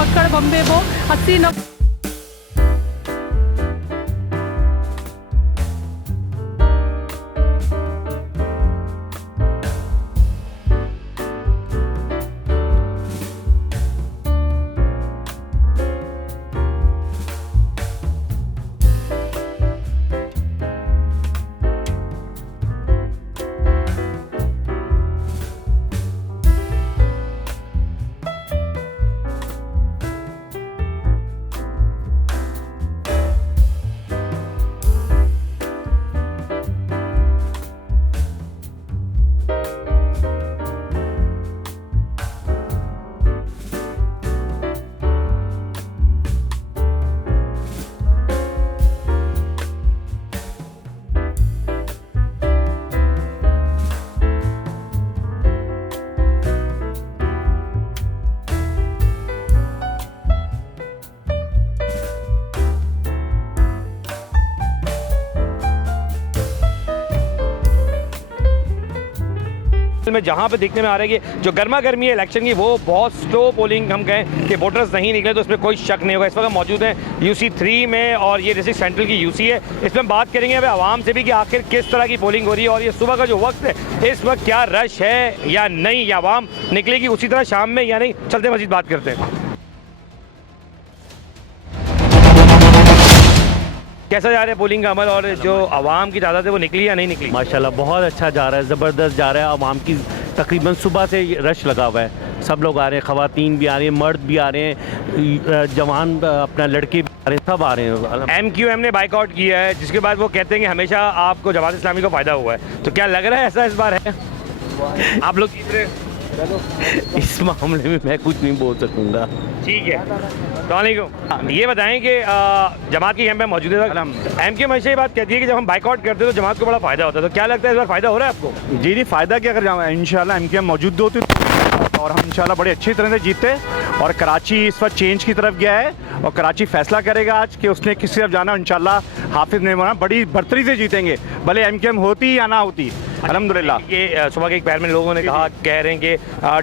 पकड़ बम्बे वो 80-90। में जहां पे देखने में आ रहा है कि जो गर्मा गर्मी है इलेक्शन की वो बहुत स्लो पोलिंग हम कहें कि वोटर्स नहीं निकले तो इसमें कोई शक नहीं होगा। इस वक्त हम मौजूद हैं यूसी 3 में और ये डिस्ट्रिक्ट सेंट्रल की यूसी है। इसमें हम बात करेंगे अभी आवाम से भी कि आखिर किस तरह की पोलिंग हो रही है और ये सुबह का जो वक्त है इस वक्त क्या रश है या नहीं, या आवाम निकलेगी उसी तरह शाम में या नहीं। चलते मजीद बात करते हैं। कैसा जा रहा है पोलिंग का अमल और जो आवाम की तादाद है वो निकली या नहीं निकली? माशाल्लाह बहुत अच्छा जा रहा है, ज़बरदस्त जा रहा है। आवाम की तकरीबन सुबह से रश लगा हुआ है, सब लोग आ रहे हैं, ख़वातीन भी आ रही हैं, मर्द भी आ रहे हैं, जवान अपना लड़के भी आ रहे हैं, सब आ रहे हैं। MQM ने बाइकआउट किया है जिसके बाद वो कहते हैं कि हमेशा आपको जमात इस्लामी को फ़ायदा हुआ है, तो क्या लग रहा है ऐसा इस बार है? आप लोग जीत रहे हैं? इस मामले में मैं कुछ नहीं बोल सकूँगा। ठीक है, अस्सलामुअलैकुम। ये बताएं कि जमात की कैंप में मौजूद है। MQM हमेशा ये बात कहती है कि जब हम बाइकआउट करते हैं तो जमात को बड़ा फ़ायदा होता है, तो क्या लगता है इस बार फ़ायदा हो रहा है आपको? जी जी, फ़ायदा क्या, अगर इंशाल्लाह MQM मौजूद होती और हम इंशाल्लाह बड़े अच्छी तरह से जीतते। और कराची इस वक्त चेंज की तरफ गया है और कराची फैसला करेगा आज कि उसने किस तरफ जाना। इंशाल्लाह हाफिज़ ने बोला बड़ी बढ़तरी से जीतेंगे, भले MQM होती या ना होती। अल्हम्दुलिल्लाह। ये सुबह के एक पैर में लोगों ने कहा, कह रहे हैं कि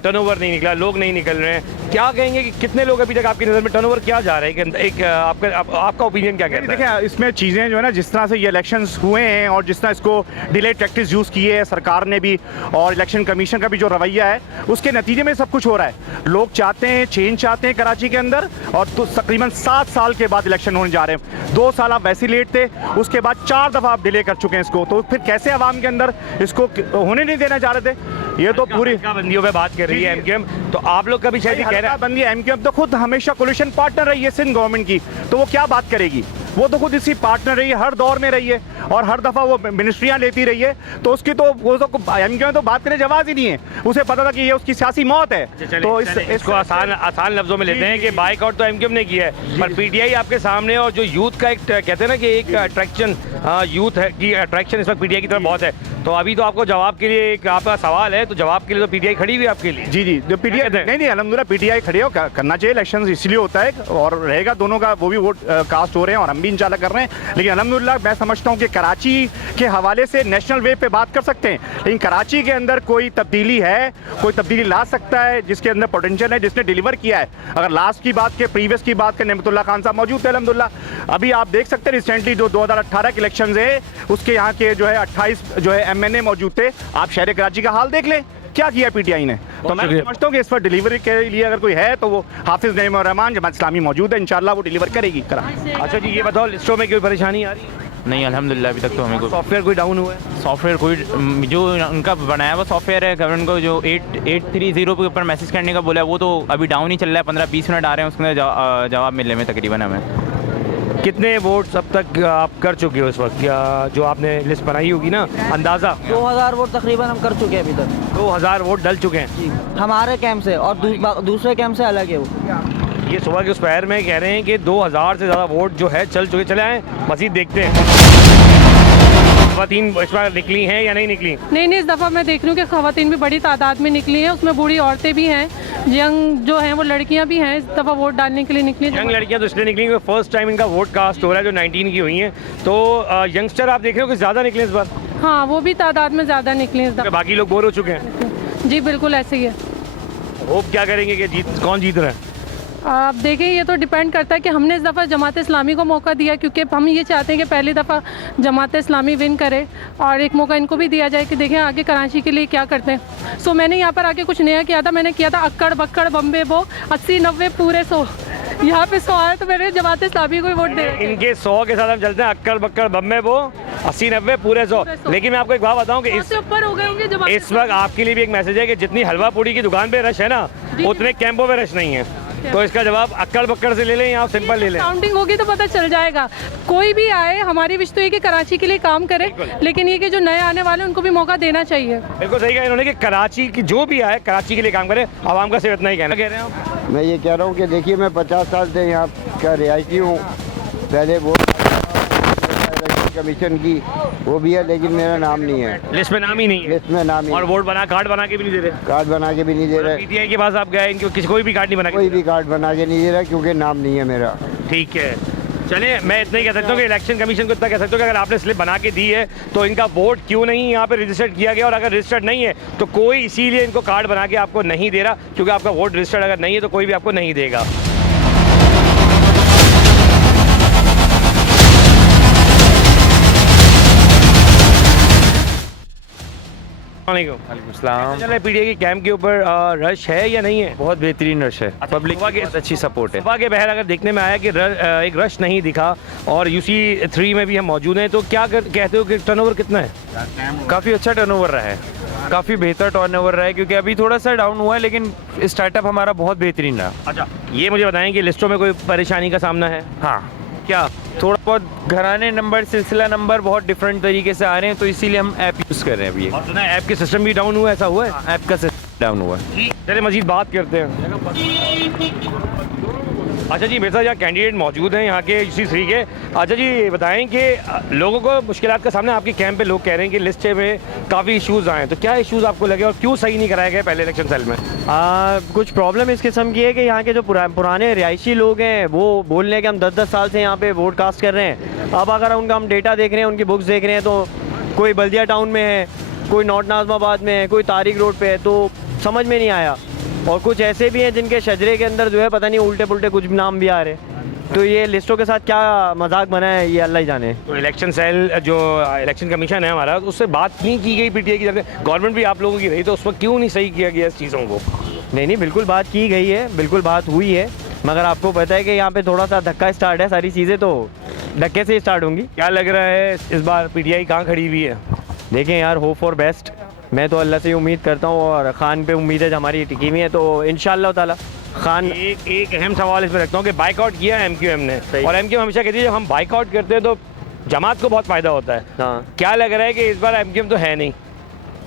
टर्नओवर नहीं निकला, लोग नहीं निकल रहे हैं। क्या कहेंगे कि कितने लोग अभी तक आपकी नज़र में टर्नओवर क्या जा रहा है कि एक आपका ओपिनियन क्या कहता है? देखिए, इसमें चीज़ें जो है ना, जिस तरह से ये इलेक्शंस हुए हैं और जिस तरह इसको डिले टैक्टिस यूज़ किए है सरकार ने भी और इलेक्शन कमीशन का भी जो रवैया है, उसके नतीजे में सब कुछ हो रहा है। लोग चाहते हैं, चेंज चाहते हैं कराची के अंदर, और तो तकरीबन 7 साल के बाद इलेक्शन होने जा रहे हैं। 2 साल आप वैसे लेट थे, उसके बाद 4 दफ़ा आप डिले कर चुके हैं इसको, तो फिर कैसे आवाम के अंदर इसको होने नहीं देना चाह रहे थे? ये तो पूरी बंदियों पे बात कर रही है MQM, तो आप लोग का भी शायद कह रहे हैं बंदी MQM तो खुद हमेशा कोलिशन पार्टनर रही है सिंध गवर्नमेंट की, तो वो क्या बात करेगी? वो तो खुद इसी पार्टनर रही है, हर दौर में रही है और हर दफ़ा वो मिनिस्ट्रियाँ लेती रही है, तो उसकी तो वो तो MQM तो बात करने जवाब ही नहीं है। उसे पता था कि ये उसकी सियासी मौत है। तो इसको आसान लफ्जों में लेते हैं कि बाइकआउट तो MQM ने किया है, पर PTI आपके सामने और जो यूथ का एक कहते हैं ना कि एक अट्रैक्शन, यूथ है की अट्रैक्शन इस वक्त PTI की तरफ बहुत है। तो अभी तो आपको जवाब के लिए एक आपका सवाल है, तो जवाब के लिए तो PTI खड़ी हुई है आपके लिए। जी जी, जो PTI नहीं अल्हम्दुलिल्लाह PTI खड़ी हो, करना चाहिए। इलेक्शन इसलिए होता है और रहेगा दोनों का, वो भी वोट कास्ट हो रहे हैं और हम भी इंशाल्लाह कर रहे हैं। लेकिन अल्हम्दुलिल्लाह मैं समझता हूँ कि कराची के हवाले से नेशनल वेव पे बात कर सकते हैं, लेकिन कराची के अंदर कोई तब्दीली है, कोई तब्दीली ला सकता है जिसके अंदर पोटेंशियल है, जिसने डिलीवर किया है। अगर लास्ट की बात के प्रीवियस की बात करें, नेमतुल्लाह खान साहब मौजूद थे अल्हम्दुलिल्लाह। अभी आप देख सकते हैं रिसेंटली जो 2018 के इलेक्शन है, उसके यहाँ के जो है 28 जो है MNA मौजूद थे। आप शहर कराची का हाल देख लें, क्या किया PTI ने। तो मैं समझता हूँ कि इस पर डिलीवरी के लिए अगर कोई है तो वो हाफिज़ नईम और रहमान जमात इस्लामी मौजूद है, इंशाल्लाह वो डिलीवर करेगी। अच्छा जी, ये बताओ लिस्टों में कोई परेशानी आ रही है? नहीं अल्हम्दुलिल्लाह अभी तक तो हमें कोई सॉफ्टवेयर कोई डाउन हुआ है? सॉफ्टवेयर कोई जो उनका बनाया हुआ सॉफ्टवेयर है गवर्नमेंट को, जो 830 के ऊपर मैसेज करने का बोला है, वो तो अभी डाउन ही चल रहा है। 15-20 मिनट आ रहे हैं उसके अंदर जवाब मिलने में तकरीबन हमें। कितने वोट्स अब तक आप कर चुके हो इस वक्त, या जो आपने लिस्ट बनाई होगी ना, अंदाज़ा? 2000 वोट तकरीबन हम कर चुके हैं अभी तक। 2000 वोट डल चुके हैं जी, हमारे कैंप से, और दूसरे कैंप से अलग है वो। ये सुबह के उस पैर में कह रहे हैं कि 2000 से ज़्यादा वोट जो है चल चुके। चले आए मज़ीद देखते हैं ख़वातीन इस बार निकली हैं या नहीं निकली? नहीं, इस दफ़ा मैं देख रही हूँ कि ख़वातीन भी बड़ी तादाद में निकली हैं, उसमें बूढ़ी औरतें भी हैं, यंग जो हैं वो लड़कियाँ भी हैं, इस दफ़ा वोट डालने के लिए निकली। यंग लड़कियाँ तो इसलिए निकली क्योंकि फर्स्ट टाइम इनका वोट कास्ट हो रहा है, जो 19 की हुई हैं। तो यंगस्टर आप देख रहे हो कि ज़्यादा निकले इस बार? हाँ, वो भी तादाद में ज़्यादा निकली इस दफ़ा। बाकी लोग बोर हो चुके हैं? जी बिल्कुल ऐसे ही है। होप क्या करेंगे कि कौन जीत रहा है? आप देखें, ये तो डिपेंड करता है कि हमने इस दफ़ा जमात इस्लामी को मौका दिया, क्योंकि हम ये चाहते हैं कि पहली दफ़ा जमात इस्लामी विन करे और एक मौका इनको भी दिया जाए कि देखें आगे कराची के लिए क्या करते हैं। सो मैंने यहाँ पर आके कुछ नया किया था, मैंने किया था अक्कड़ बक्कड़ बम्बे बो 80-90 पूरे 100। यहाँ पे 100 आया तो मैंने जमात इस्लामी को ही वोट दे। इनके 100 के साथ हम चलते हैं, अक्कड़ बक्कड़ बम्बे वो 80-90 पूरे 100। लेकिन मैं आपको एक बात बताऊं कि ऊपर हो गए होंगे जमात इस वक्त आपके लिए भी एक मैसेज है कि जितनी हलवा पूड़ी की दुकान पे रश है ना, उतने कैंपों पे रश नहीं है। तो इसका जवाब अक्कड़ बक्कड़ से ले लें या आप सिंपल ले लें? काउंटिंग होगी तो पता चल जाएगा। कोई भी आए, हमारी विश तो ये कि कराची के लिए काम करे, लेकिन ये कि जो नए आने वाले उनको भी मौका देना चाहिए। बिल्कुल सही कहा इन्होंने कि कराची की जो भी आए कराची के लिए काम करे। आवाम का सिर्फ इतना ही कहना कह रहे हैं आप? मैं ये कह रहा हूँ कि देखिए, मैं 50 साल से यहाँ का रिहायशी हूँ। पहले वो कमीशन की वो भी है, लेकिन मेरा नाम नहीं है लिस्ट में, नाम ही नहीं है। लिस्ट में नाम ही और वोट बना कार्ड बना के भी नहीं दे रहे। कार्ड बना के भी नहीं दे रहे। पीटीआई के पास आप गए, इनको किसी कोई भी कार्ड नहीं बना कोई के? भी कार्ड बना के नहीं दे रहा, क्योंकि नाम नहीं है मेरा। ठीक है, चलिए मैं इतना ही कह सकता हूँ कि इलेक्शन कमीशन को इतना कह सकता हूँ कि अगर आपने स्लिप बना के दी है तो इनका वोट क्यों नहीं यहाँ पे रजिस्टर्ड किया गया, और अगर रजिस्टर्ड नहीं है तो कोई इसीलिए इनको कार्ड बना के आपको नहीं दे रहा, क्योंकि आपका वोट रजिस्टर्ड अगर नहीं है तो कोई भी आपको नहीं देगा। वालेकुम पीटीआई के कैंप के ऊपर रश है या नहीं है? बहुत बेहतरीन रश है, पब्लिक सुबह की के- बहुत अच्छी सपोर्ट है। सुबह के बहर अगर देखने में आया कि एक रश नहीं दिखा और यूसी 3 में भी हम मौजूद हैं, तो क्या कहते हो कि टर्नओवर कितना है? काफ़ी अच्छा टर्नओवर रहा है, काफ़ी बेहतर टर्नओवर रहा है, क्योंकि अभी थोड़ा सा डाउन हुआ है, लेकिन स्टार्टअप हमारा बहुत बेहतरीन रहा। अच्छा, ये मुझे बताएं कि लिस्टों में कोई परेशानी का सामना है? हाँ, क्या? थोड़ा बहुत घराने नंबर, सिलसिला नंबर बहुत डिफरेंट तरीके से आ रहे हैं, तो इसीलिए हम ऐप यूज़ कर रहे हैं अभी। और सुना है ऐप के सिस्टम भी डाउन हुआ, ऐसा हुआ है? ऐप का सिस्टम डाउन हुआ है। चलिए मजीद बात करते हैं। अच्छा जी, मेरे साथ यहाँ कैंडिडेट मौजूद हैं यहाँ के यूसी 3 के। अच्छा जी, बताएं कि लोगों को मुश्किलात का सामना आपके कैंप पे लोग कह रहे हैं कि लिस्ट में काफ़ी इश्यूज़ आए हैं, तो क्या इश्यूज़ आपको लगे और क्यों सही नहीं कराया गया पहले इलेक्शन सेल में? कुछ प्रॉब्लम इस किस्म की है कि यहाँ के जो पुराने रिहायशी लोग हैं वो बोल रहे हैं कि हम 10-10 साल से यहाँ पे वोट कास्ट कर रहे हैं। अब अगर उनका हम डेटा देख रहे हैं, उनकी बुक्स देख रहे हैं, तो कोई बल्दिया टाउन में है, कोई नॉर्थ नाज़माबाद में है, कोई तारिक रोड पे है, तो समझ में नहीं आया। और कुछ ऐसे भी हैं जिनके शजरे के अंदर जो है पता नहीं उल्टे पुल्टे कुछ नाम भी आ रहे हैं। तो ये लिस्टों के साथ क्या मजाक बना है, ये अल्लाह ही जाने। तो इलेक्शन सेल जो इलेक्शन कमीशन है हमारा, उससे बात नहीं की गई पीटीआई की तरफ से? गवर्नमेंट भी आप लोगों की रही, तो उस वक्त क्यों नहीं सही किया गया इस चीज़ों को? नहीं, बिल्कुल बात की गई है, बिल्कुल बात हुई है, मगर आपको पता है कि यहाँ पे थोड़ा सा धक्का स्टार्ट है, सारी चीज़ें तो धक्के से स्टार्ट होंगी। क्या लग रहा है इस बार पीटीआई कहाँ खड़ी हुई है? देखें यार, होप फॉर बेस्ट। मैं तो अल्लाह से उम्मीद करता हूँ और खान पे उम्मीद है हमारी टिकी हुई है, तो इंशाअल्लाह ताला खान। एक अहम सवाल इसमें रखता हूँ कि बाइकआउट किया एमक्यूएम ने, और एमक्यूएम हमेशा कहती है जब हम बाइकआउट करते हैं तो जमात को बहुत फ़ायदा होता है। हाँ, क्या लग रहा है कि इस बार एमक्यूएम तो है नहीं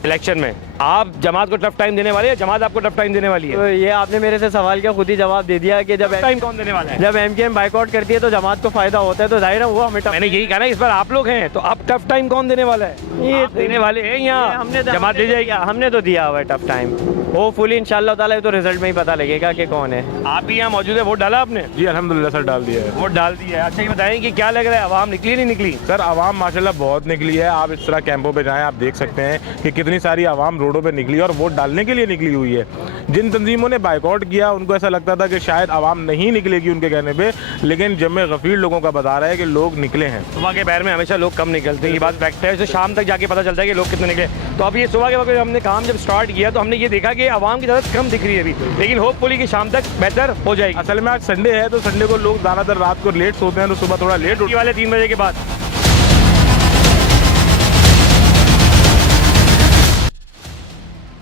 इलेक्शन में, आप जमात को टफ टाइम देने वाले हैं, जमात आपको टफ टाइम देने वाली है? तो ये आपने मेरे से सवाल का खुद ही जवाब दे दिया कि जब टाइम कौन देने वाला है? जब एमकेएम बाइकआउट करती है तो जमात को फायदा होता है, तो जाहिर है वो हमें मैंने यही कहा ना, इस बार आप लोग हैं तो आप टफ टाइम कौन देने वाला है? ये आप देने वाले हैं या जमात दे जाएगी? हमने तो दिया हुआ है टफ टाइम। होपफुली इंशाल्लाह ताला तो रिजल्ट में ही पता लगेगा कि कौन है। आप भी यहाँ मौजूद है, वोट डाला आपने? जी अल्हम्दुलिल्लाह सर, डाल दिया है। वोट डाल दिया है। अच्छा ये बताएं कि क्या लग रहा है, आवाम निकली नहीं निकली? सर आवाम माशाल्लाह बहुत निकली है। आप इस तरह कैंपों पे जाएं, आप देख सकते हैं कि कितनी सारी आवाम रोडों पे निकली और वोट डालने के लिए निकली हुई है। जिन तंजीमों ने बाइकआउट किया उनको ऐसा लगता था कि शायद आवाम नहीं निकलेगी उनके कहने पे, लेकिन जमे गफीर लोगों का बता रहा है कि लोग निकले हैं। सुबह के पैर में हमेशा लोग कम निकलते हैं, ये बात फैक्ट है। तो शाम तक जाके पता चलता है कि लोग कितने निकले। तो अब ये सुबह के वक्त हमने काम जब स्टार्ट किया तो हमने ये देखा कि आवाम की तादाद कम दिख रही है अभी, लेकिन होपफुली कि शाम तक बेहतर हो जाएगी। असल में आज संडे है, तो संडे को लोग ज़्यादातर रात को लेट सोते हैं, तो सुबह थोड़ा लेट छुट्टी वाले 3 बजे के बाद।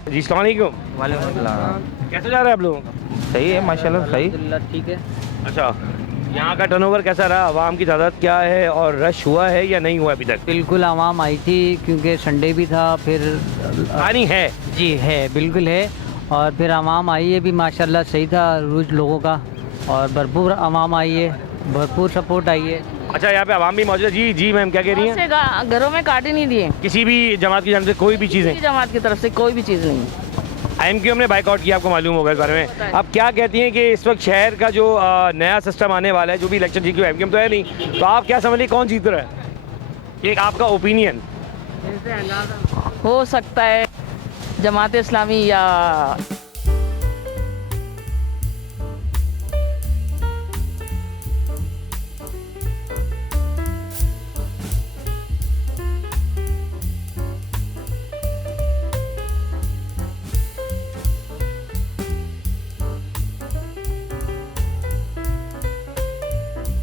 जी अस्सलाम वालेकुम। कैसे जा रहा है आप लोगों का? सही है माशाल्लाह, सही। ठीक है। अच्छा, यहाँ का टर्नओवर कैसा रहा, आवाम की तादाद क्या है और रश हुआ है या नहीं हुआ अभी तक? बिल्कुल आवाम आई थी, क्योंकि संडे भी था। फिर पानी है? जी है, बिल्कुल है। और फिर आवाम आई है भी माशाल्लाह, सही था रुझ लोगों का, और भरपूर आवाम आई है, भरपूर सपोर्ट आई है। अच्छा, यहाँ पे आवाम भी मौजूद है। जी जी मैम, क्या कह रही हैं? घरों में कार्ड ही नहीं दिए, किसी भी जमात की जानब से कोई भी चीज़ें? किसी जमात की तरफ से कोई भी चीज़ नहीं। एमक्यूएम ने बाइकआउट किया, आपको मालूम होगा इस बारे में। अब क्या कहती हैं कि इस वक्त शहर का जो नया सिस्टम आने वाला है, जो भी इलेक्शन जीत, एमक्यूएम तो है नहीं, तो आप क्या समझ लीजिए कौन जीत रहा है? एक आपका ओपिनियन। हो सकता है जमात इस्लामी या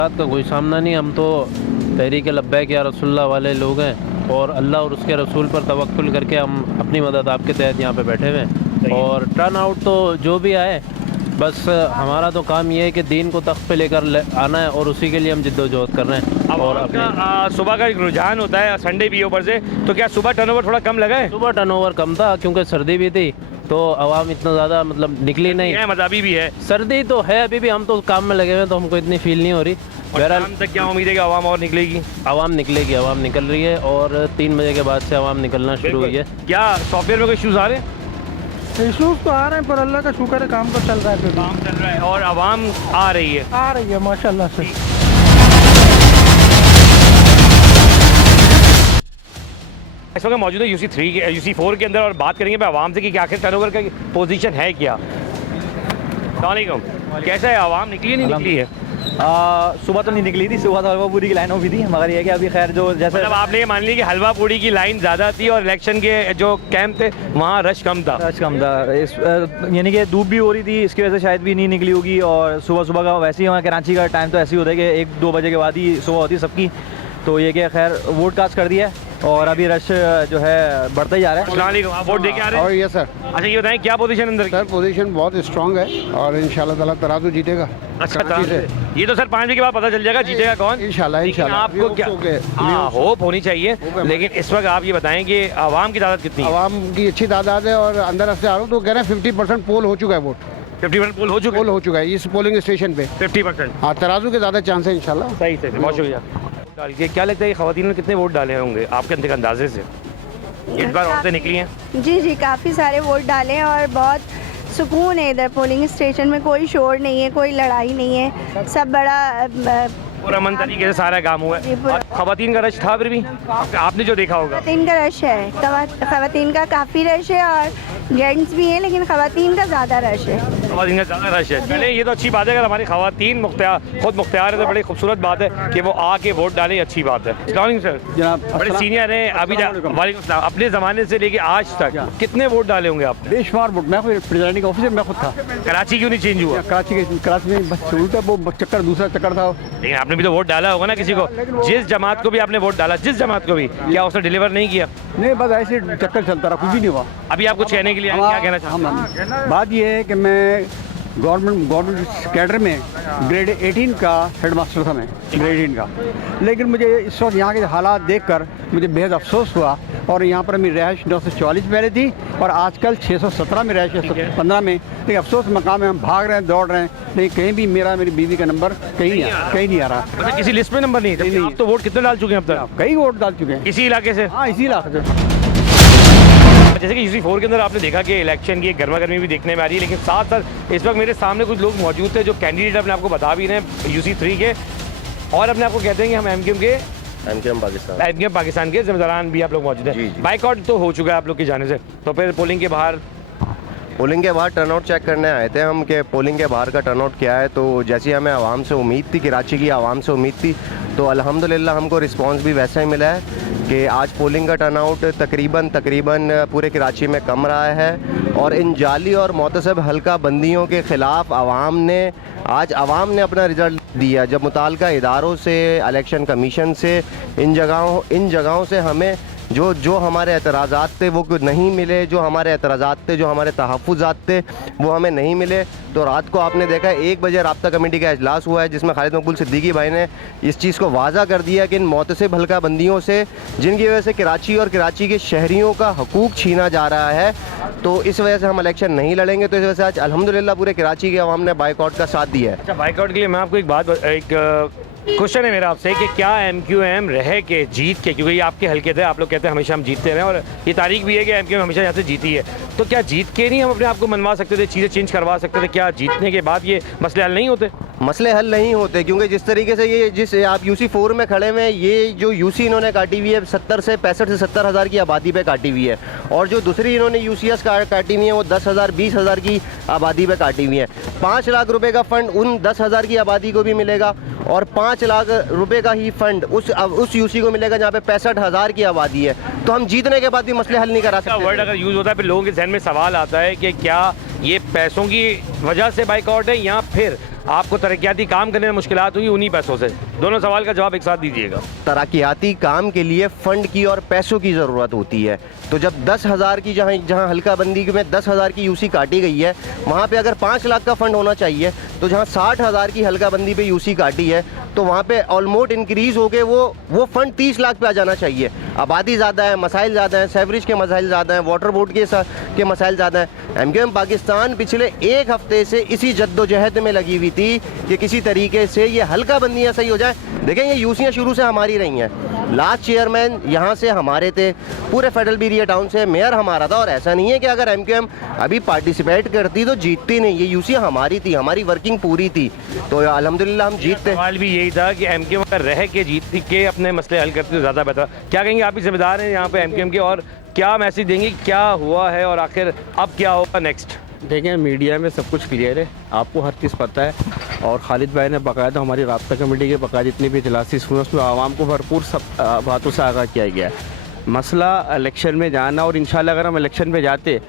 मुश्किलात का कोई सामना नहीं, हम तो तहरीक लब्बैक या रसूलुल्लाह वाले लोग हैं और अल्लाह और उसके रसूल पर तवक्कुल करके हम अपनी मदद आपके तहत यहाँ पे बैठे हुए हैं। और टर्न आउट तो जो भी आए, बस हमारा तो काम ये है कि दीन को तख्त पे लेकर आना है और उसी के लिए हम जिद्दोजहद कर रहे हैं। अब और आपका सुबह का एक रुझान होता है, संडे भी ऊपर से, तो क्या सुबह टर्नओवर थोड़ा कम लगा है? सुबह टर्नओवर कम था क्योंकि सर्दी भी थी, तो आवाम इतना ज़्यादा मतलब निकली नहीं है, मज़ाबी भी है, सर्दी तो है अभी भी, हम तो काम में लगे हुए हैं तो हमको इतनी फील नहीं हो रही। बहरहाल शाम तक क्या उम्मीद है कि आवाम और निकलेगी? आवाम निकलेगी, आवाम निकल रही है और 3 बजे के बाद से आवाम निकलना शुरू हुई है। क्या सॉफ्टवेयर में कोई इशूज़ आ रहे हैं? इशूज़ तो आ रहे हैं पर अल्लाह का शुक्र है, काम तो चल रहा है, काम चल रहा है और आवाम आ रही है माशाल्लाह से। इस वक्त मौजूद है UC3 के UC4 के अंदर और बात करेंगे भाई आवाम से कि आखिर टर्नओवर का पोजीशन है क्या। अस्सलामुअलैकुम, कैसा है, आवाम निकली नहीं निकली है? सुबह तो नहीं निकली थी, सुबह तो हलवा पूरी की लाइन हो भी थी, मगर ये कि अभी खैर जो जैसे मतलब आपने ये मान लिया कि हलवा पूड़ी की लाइन ज़्यादा थी और इलेक्शन के जो कैंप थे वहाँ रश कम था। यानी कि धूप भी हो रही थी, इसकी वजह से शायद भी नहीं निकली होगी। और सुबह सुबह का वैसे ही वहाँ कराची का टाइम तो ऐसे ही होता है कि 1-2 बजे के बाद ही सुबह होती है सबकी, तो ये कि खैर वोट कास्ट कर दिया है और अभी रश जो है बढ़ता ही जा रहा है। आप वोट देके आ रहे हैं? और ये सर, अच्छा ये बताएं क्या पोजीशन अंदर? सर पोजीशन बहुत स्ट्रांग है और इंशाल्लाह ताला तराजू जीतेगा। अच्छा कराची से। ये तो सर 5 बजे के बाद पता चल जाएगा जीतेगा कौन। इंशाल्लाह इंशाल्लाह। आपको क्या होप होनी चाहिए, लेकिन इस वक्त आप ये बताएं कि आवाम की तादाद कितनी है? आवाम की अच्छी तादाद है और अंदर से आ रहा हूँ तो कह रहे हैं 50% पोल हो चुका है, वोट 50% पोल हो चुका है इस पोलिंग स्टेशन पे 50%। हाँ, तराजू के ज़्यादा चांस है इंशाल्लाह। सही से बहुत शुक्रिया। डालिए, क्या लगता है कि ख़वातीन ने कितने वोट डाले होंगे आपके अंदाजे से? इस बार औरतें निकली हैं? जी काफ़ी सारे वोट डाले हैं और बहुत सुकून है इधर पोलिंग स्टेशन में, कोई शोर नहीं है, कोई लड़ाई नहीं है, सब बड़ा पूरा अमन तरीके से सारा काम हुआ है। और ख़वातीन का रश था फिर भी आपने जो देखा होगा? ख़वातीन का रश है, ख़वातीन का काफ़ी रश है और जेंट्स भी हैं, लेकिन ख़वातीन का ज़्यादा रश है। ख़वातीन का ज़्यादा रश है, चले ये तो अच्छी बात है। अगर हमारी ख़वातीन खुद मुख्तियार है तो बड़ी खूबसूरत बात है कि वो आके वोट डालें, अच्छी बात है। सर बड़े सीनियर हैं, अभी वालेकुम सलाम, अपने ज़माने से लेके आज तक कितने वोट डाले होंगे आपने? बेशुमार वोट, मैं प्रिजाइडिंग ऑफिसर मैं खुद था। कराची क्यों नहीं चेंज हुआ? कराची में बस उल्टा वो चक्कर, दूसरा चक्कर था। लेकिन आपने भी तो वोट डाला होगा ना किसी को, जिस जमात को भी आपने वोट डाला, जिस जमात को भी, क्या उसने डिलीवर नहीं किया? नहीं, बस ऐसे चक्कर चलता रहा, कुछ भी नहीं हुआ। अभी आप कुछ कहने के लिए क्या कहना चाहते हैं? बात ये है कि मैं गवर्नमेंट कैडर में ग्रेड 18 का हेडमास्टर था, मैं ग्रेड 18 का। लेकिन मुझे इस वक्त यहाँ के हालात देखकर मुझे बेहद अफसोस हुआ और यहाँ पर मेरी रहायश 944 पहले थी और आजकल 617 में रहायश है, 15 में। लेकिन अफसोस मकाम है, हम भाग रहे हैं, दौड़ रहे हैं, लेकिन कहीं भी मेरी बीवी का नंबर कहीं नहीं आ रहा। मतलब किसी लिस्ट में नंबर नहीं है? आप तो वोट कितने डाल चुके हैं अब तक? कई वोट डाल चुके हैं इसी इलाके से? हाँ, इसी इलाके से। जैसे कि UC4 के अंदर आपने देखा कि इलेक्शन की गर्मा गर्मी भी देखने में आ रही है, लेकिन साथ साथ इस वक्त मेरे सामने कुछ लोग मौजूद थे जो कैंडिडेट अपने आपको बता भी रहे हैं UC3 के, और अपने आपको कहते हैं कि हम MQM पाकिस्तान के जिम्मेदारान भी आप लोग मौजूद हैं। बाइकआउट तो हो चुका है आप लोग की जाने से, तो फिर पोलिंग के बाहर टर्नआउट चेक करने आए थे हम कि पोलिंग के बाहर का टर्नआउट क्या है। तो जैसी हमें आवाम से उम्मीद थी, कराची की आवाम से उम्मीद थी, तो अल्हम्दुलिल्लाह हमको रिस्पांस भी वैसा ही मिला है कि आज पोलिंग का टर्नआउट तकरीबन पूरे कराची में कम रहा है। और इन जाली और मोतसब हल्का बंदियों के ख़िलाफ़ आवाम ने अपना रिज़ल्ट दिया। जब मुताल्लिका इदारों से, इलेक्शन कमीशन से, इन जगहों से हमें जो हमारे एतराज़ात थे वो नहीं मिले, जो हमारे एतराज़ात थे, जो हमारे तहफ़्फ़ुज़ात थे वो हमें नहीं मिले। तो रात को आपने देखा 1 बजे राब्ता कमेटी का इजलास हुआ है जिसमें खालिद मकबूल सिद्दीकी भाई ने इस चीज़ को वाज़ा कर दिया कि इन मोतसिब हल्का बंदियों से, जिनकी वजह से कराची और कराची के शहरियों का हकूक़ छीना जा रहा है, तो इस वजह से हम इलेक्शन नहीं लड़ेंगे। तो इस वजह से आज अल्हम्दुलिल्लाह पूरे कराची के अवाम ने बाइकआउट का साथ दिया है। अच्छा, बाइकआउट के लिए मैं आपको एक क्वेश्चन है मेरा आपसे कि क्या MQM रह के जीत के, क्योंकि ये आपके हल्के थे, आप लोग कहते हैं हमेशा हम जीतते रहे और ये तारीख भी है कि MQM हमेशा यहाँ से जीती है, तो क्या जीत के नहीं हम अपने आप को मनवा सकते थे, चीज़ें चेंज करवा सकते थे? क्या जीतने के बाद ये मसले हल नहीं होते? मसले हल नहीं होते, क्योंकि जिस तरीके से जिस आप UC4 में खड़े हुए हैं, ये जो UC इन्होंने काटी हुई है 65 से 70 हज़ार की आबादी पे काटी हुई है, और जो दूसरी इन्होंने UCS काटी हुई है वो 10 हज़ार 20 हज़ार की आबादी पे काटी हुई है। 5 लाख रुपए का फ़ंड उन 10 हज़ार की आबादी को भी मिलेगा और 5 लाख रुपए का ही फ़ंड उस UC को मिलेगा जहाँ पे 65 हज़ार की आबादी है। तो हम जीतने के बाद भी मसले हल नहीं करा सकते। वर्ड अगर यूज़ होता है फिर लोगों के जहन में सवाल आता है कि क्या ये पैसों की वजह से बाइकआउट है या फिर आपको तरक्याती काम करने में मुश्किलात हुई उन्हीं पैसों से? दोनों सवाल का जवाब एक साथ दीजिएगा। तरक्याती काम के लिए फ़ंड की और पैसों की ज़रूरत होती है। तो जब 10,000 की जहाँ हल्का बंदी में 10,000 की यूसी काटी गई है, वहाँ पे अगर 5 लाख का फ़ंड होना चाहिए, तो जहाँ 60,000 की हल्का बंदी पे यूसी काटी है, तो वहाँ पे ऑलमोस्ट इंक्रीज़ हो के वो फ़ंड 30 लाख पे आ जाना चाहिए। आबादी ज़्यादा है, मसाइल ज़्यादा हैं, सेवरेज के मसाइल ज़्यादा हैं, वाटर बोर्ड के मसाइल ज़्यादा हैं। एमकेएम पाकिस्तान पिछले एक हफ्ते से इसी जद्दोजहद में लगी हुई थी कि किसी तरीके से ये हल्का बंदियाँ सही हो जाए। देखें, ये यूसियाँ शुरू से हमारी रही हैं। लास्ट चेयरमैन यहाँ से हमारे थे, पूरे फेडरल एरिया टाउन से मेयर हमारा था, और ऐसा नहीं है कि अगर एमकेएम अभी पार्टिसिपेट करती तो जीतती नहीं। ये यूसियाँ हमारी थी, हमारी वर्किंग पूरी थी, तो अल्हम्दुलिल्लाह हम जीतते। सवाल भी यही था कि एमकेएम अगर रह के जीत के अपने मसले हल करती तो ज़्यादा बेहतर। क्या कहेंगे, आप भी जिम्मेदार हैं यहाँ पे एमकेएम के, और क्या मैसेज देंगे, क्या हुआ है और आखिर अब क्या होगा नेक्स्ट? देखें, मीडिया में सब कुछ क्लियर है, आपको हर चीज़ पता है, और खालिद भाई ने बाकायदा हमारी राब्ता कमेटी के बाकायदा जितनी भी इजलासीस हुए उसमें आवाम को भरपूर सब बातों से आगाह किया गया है। मसला इलेक्शन में जाना, और इंशाल्लाह अगर हम इलेक्शन में जाते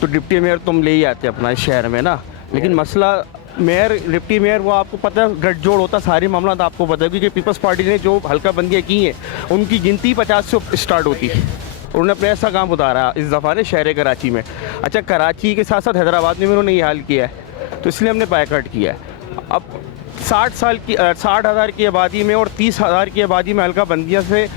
तो डिप्टी मेयर तुम ले ही आते अपना इस शहर में ना, लेकिन मसला मेयर डिप्टी मेयर वो आपको पता है गठजोड़ होता, सारी मामला आपको पता है, क्योंकि पीपल्स पार्टी ने जो हल्का बंदियाँ की हैं उनकी गिनती 50 से स्टार्ट होती है। उन्होंने अपने ऐसा काम उतारा इस दफ़ा ने शहर कराची में। अच्छा, कराची के साथ साथ हैदराबाद में भी उन्होंने ये हाल किया है, तो इसलिए हमने बायकॉट किया है। अब 60,000 की आबादी में और 30,000 की आबादी में हल्का बंदियाँ से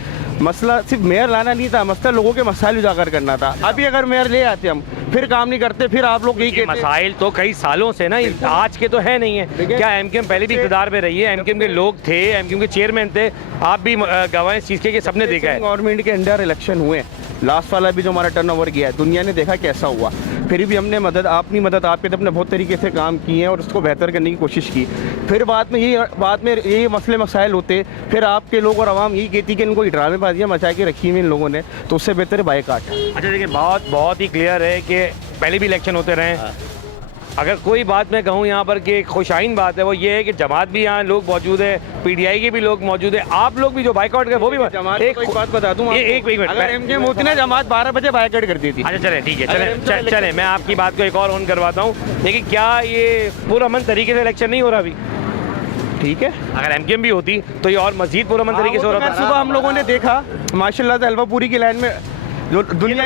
मसला सिर्फ मेयर लाना नहीं था, मसला लोगों के मसाइल उजागर करना था। अभी अगर मेयर ले आते हम फिर काम नहीं करते, फिर आप लोग यही कहते। मसाइल तो कई सालों से ना, आज के तो है नहीं है। क्या एमकेएम पहले भी इक़्तिदार में रही है? एमकेएम के लोग थे, एमकेएम के चेयरमैन थे, आप भी गवाह इस चीज़ के सबने देखा है। गवर्नमेंट के अंडर इलेक्शन हुए, लास्ट वाला भी जो हमारा टर्नओवर गया है, दुनिया ने देखा कैसा हुआ, फिर भी हमने अपनी मदद आपके तो अपने बहुत तरीके से काम किए हैं और उसको बेहतर करने की कोशिश की। फिर बाद में यही मसले मसाइल होते, फिर आपके लोग और आवाम यही कहती कि इनको ड्रामेबाजियाँ मचा के रखी हुई इन लोगों ने, तो उससे बेहतर है बाइकॉट। अच्छा देखिए, बहुत ही क्लियर है कि पहले भी इलेक्शन होते रहे। अगर कोई बात मैं कहूँ यहाँ पर कि खुशाइन बात है वो ये है कि जमात भी यहाँ लोग मौजूद है, पीटीआई के भी लोग मौजूद है, आप लोग भी जो बाइकॉट कर वो भी एक बात बता दूँ, एक मिनट, अगर एमकेएम होती ना जमात 12 बजे बाइकॉट कर दी थी। अच्छा चले, ठीक है, चले मैं आपकी बात को एक और ऑन करवाता हूँ। लेकिन क्या ये पुरअमन तरीके से इलेक्शन नहीं हो रहा अभी? ठीक है, अगर एमकेएम भी होती तो ये और मजीद पुरअमन तरीके से हो रहा था। सुबह हम लोगों ने देखा माशाल्लाह से हलवापुरी की लाइन में जो दुनिया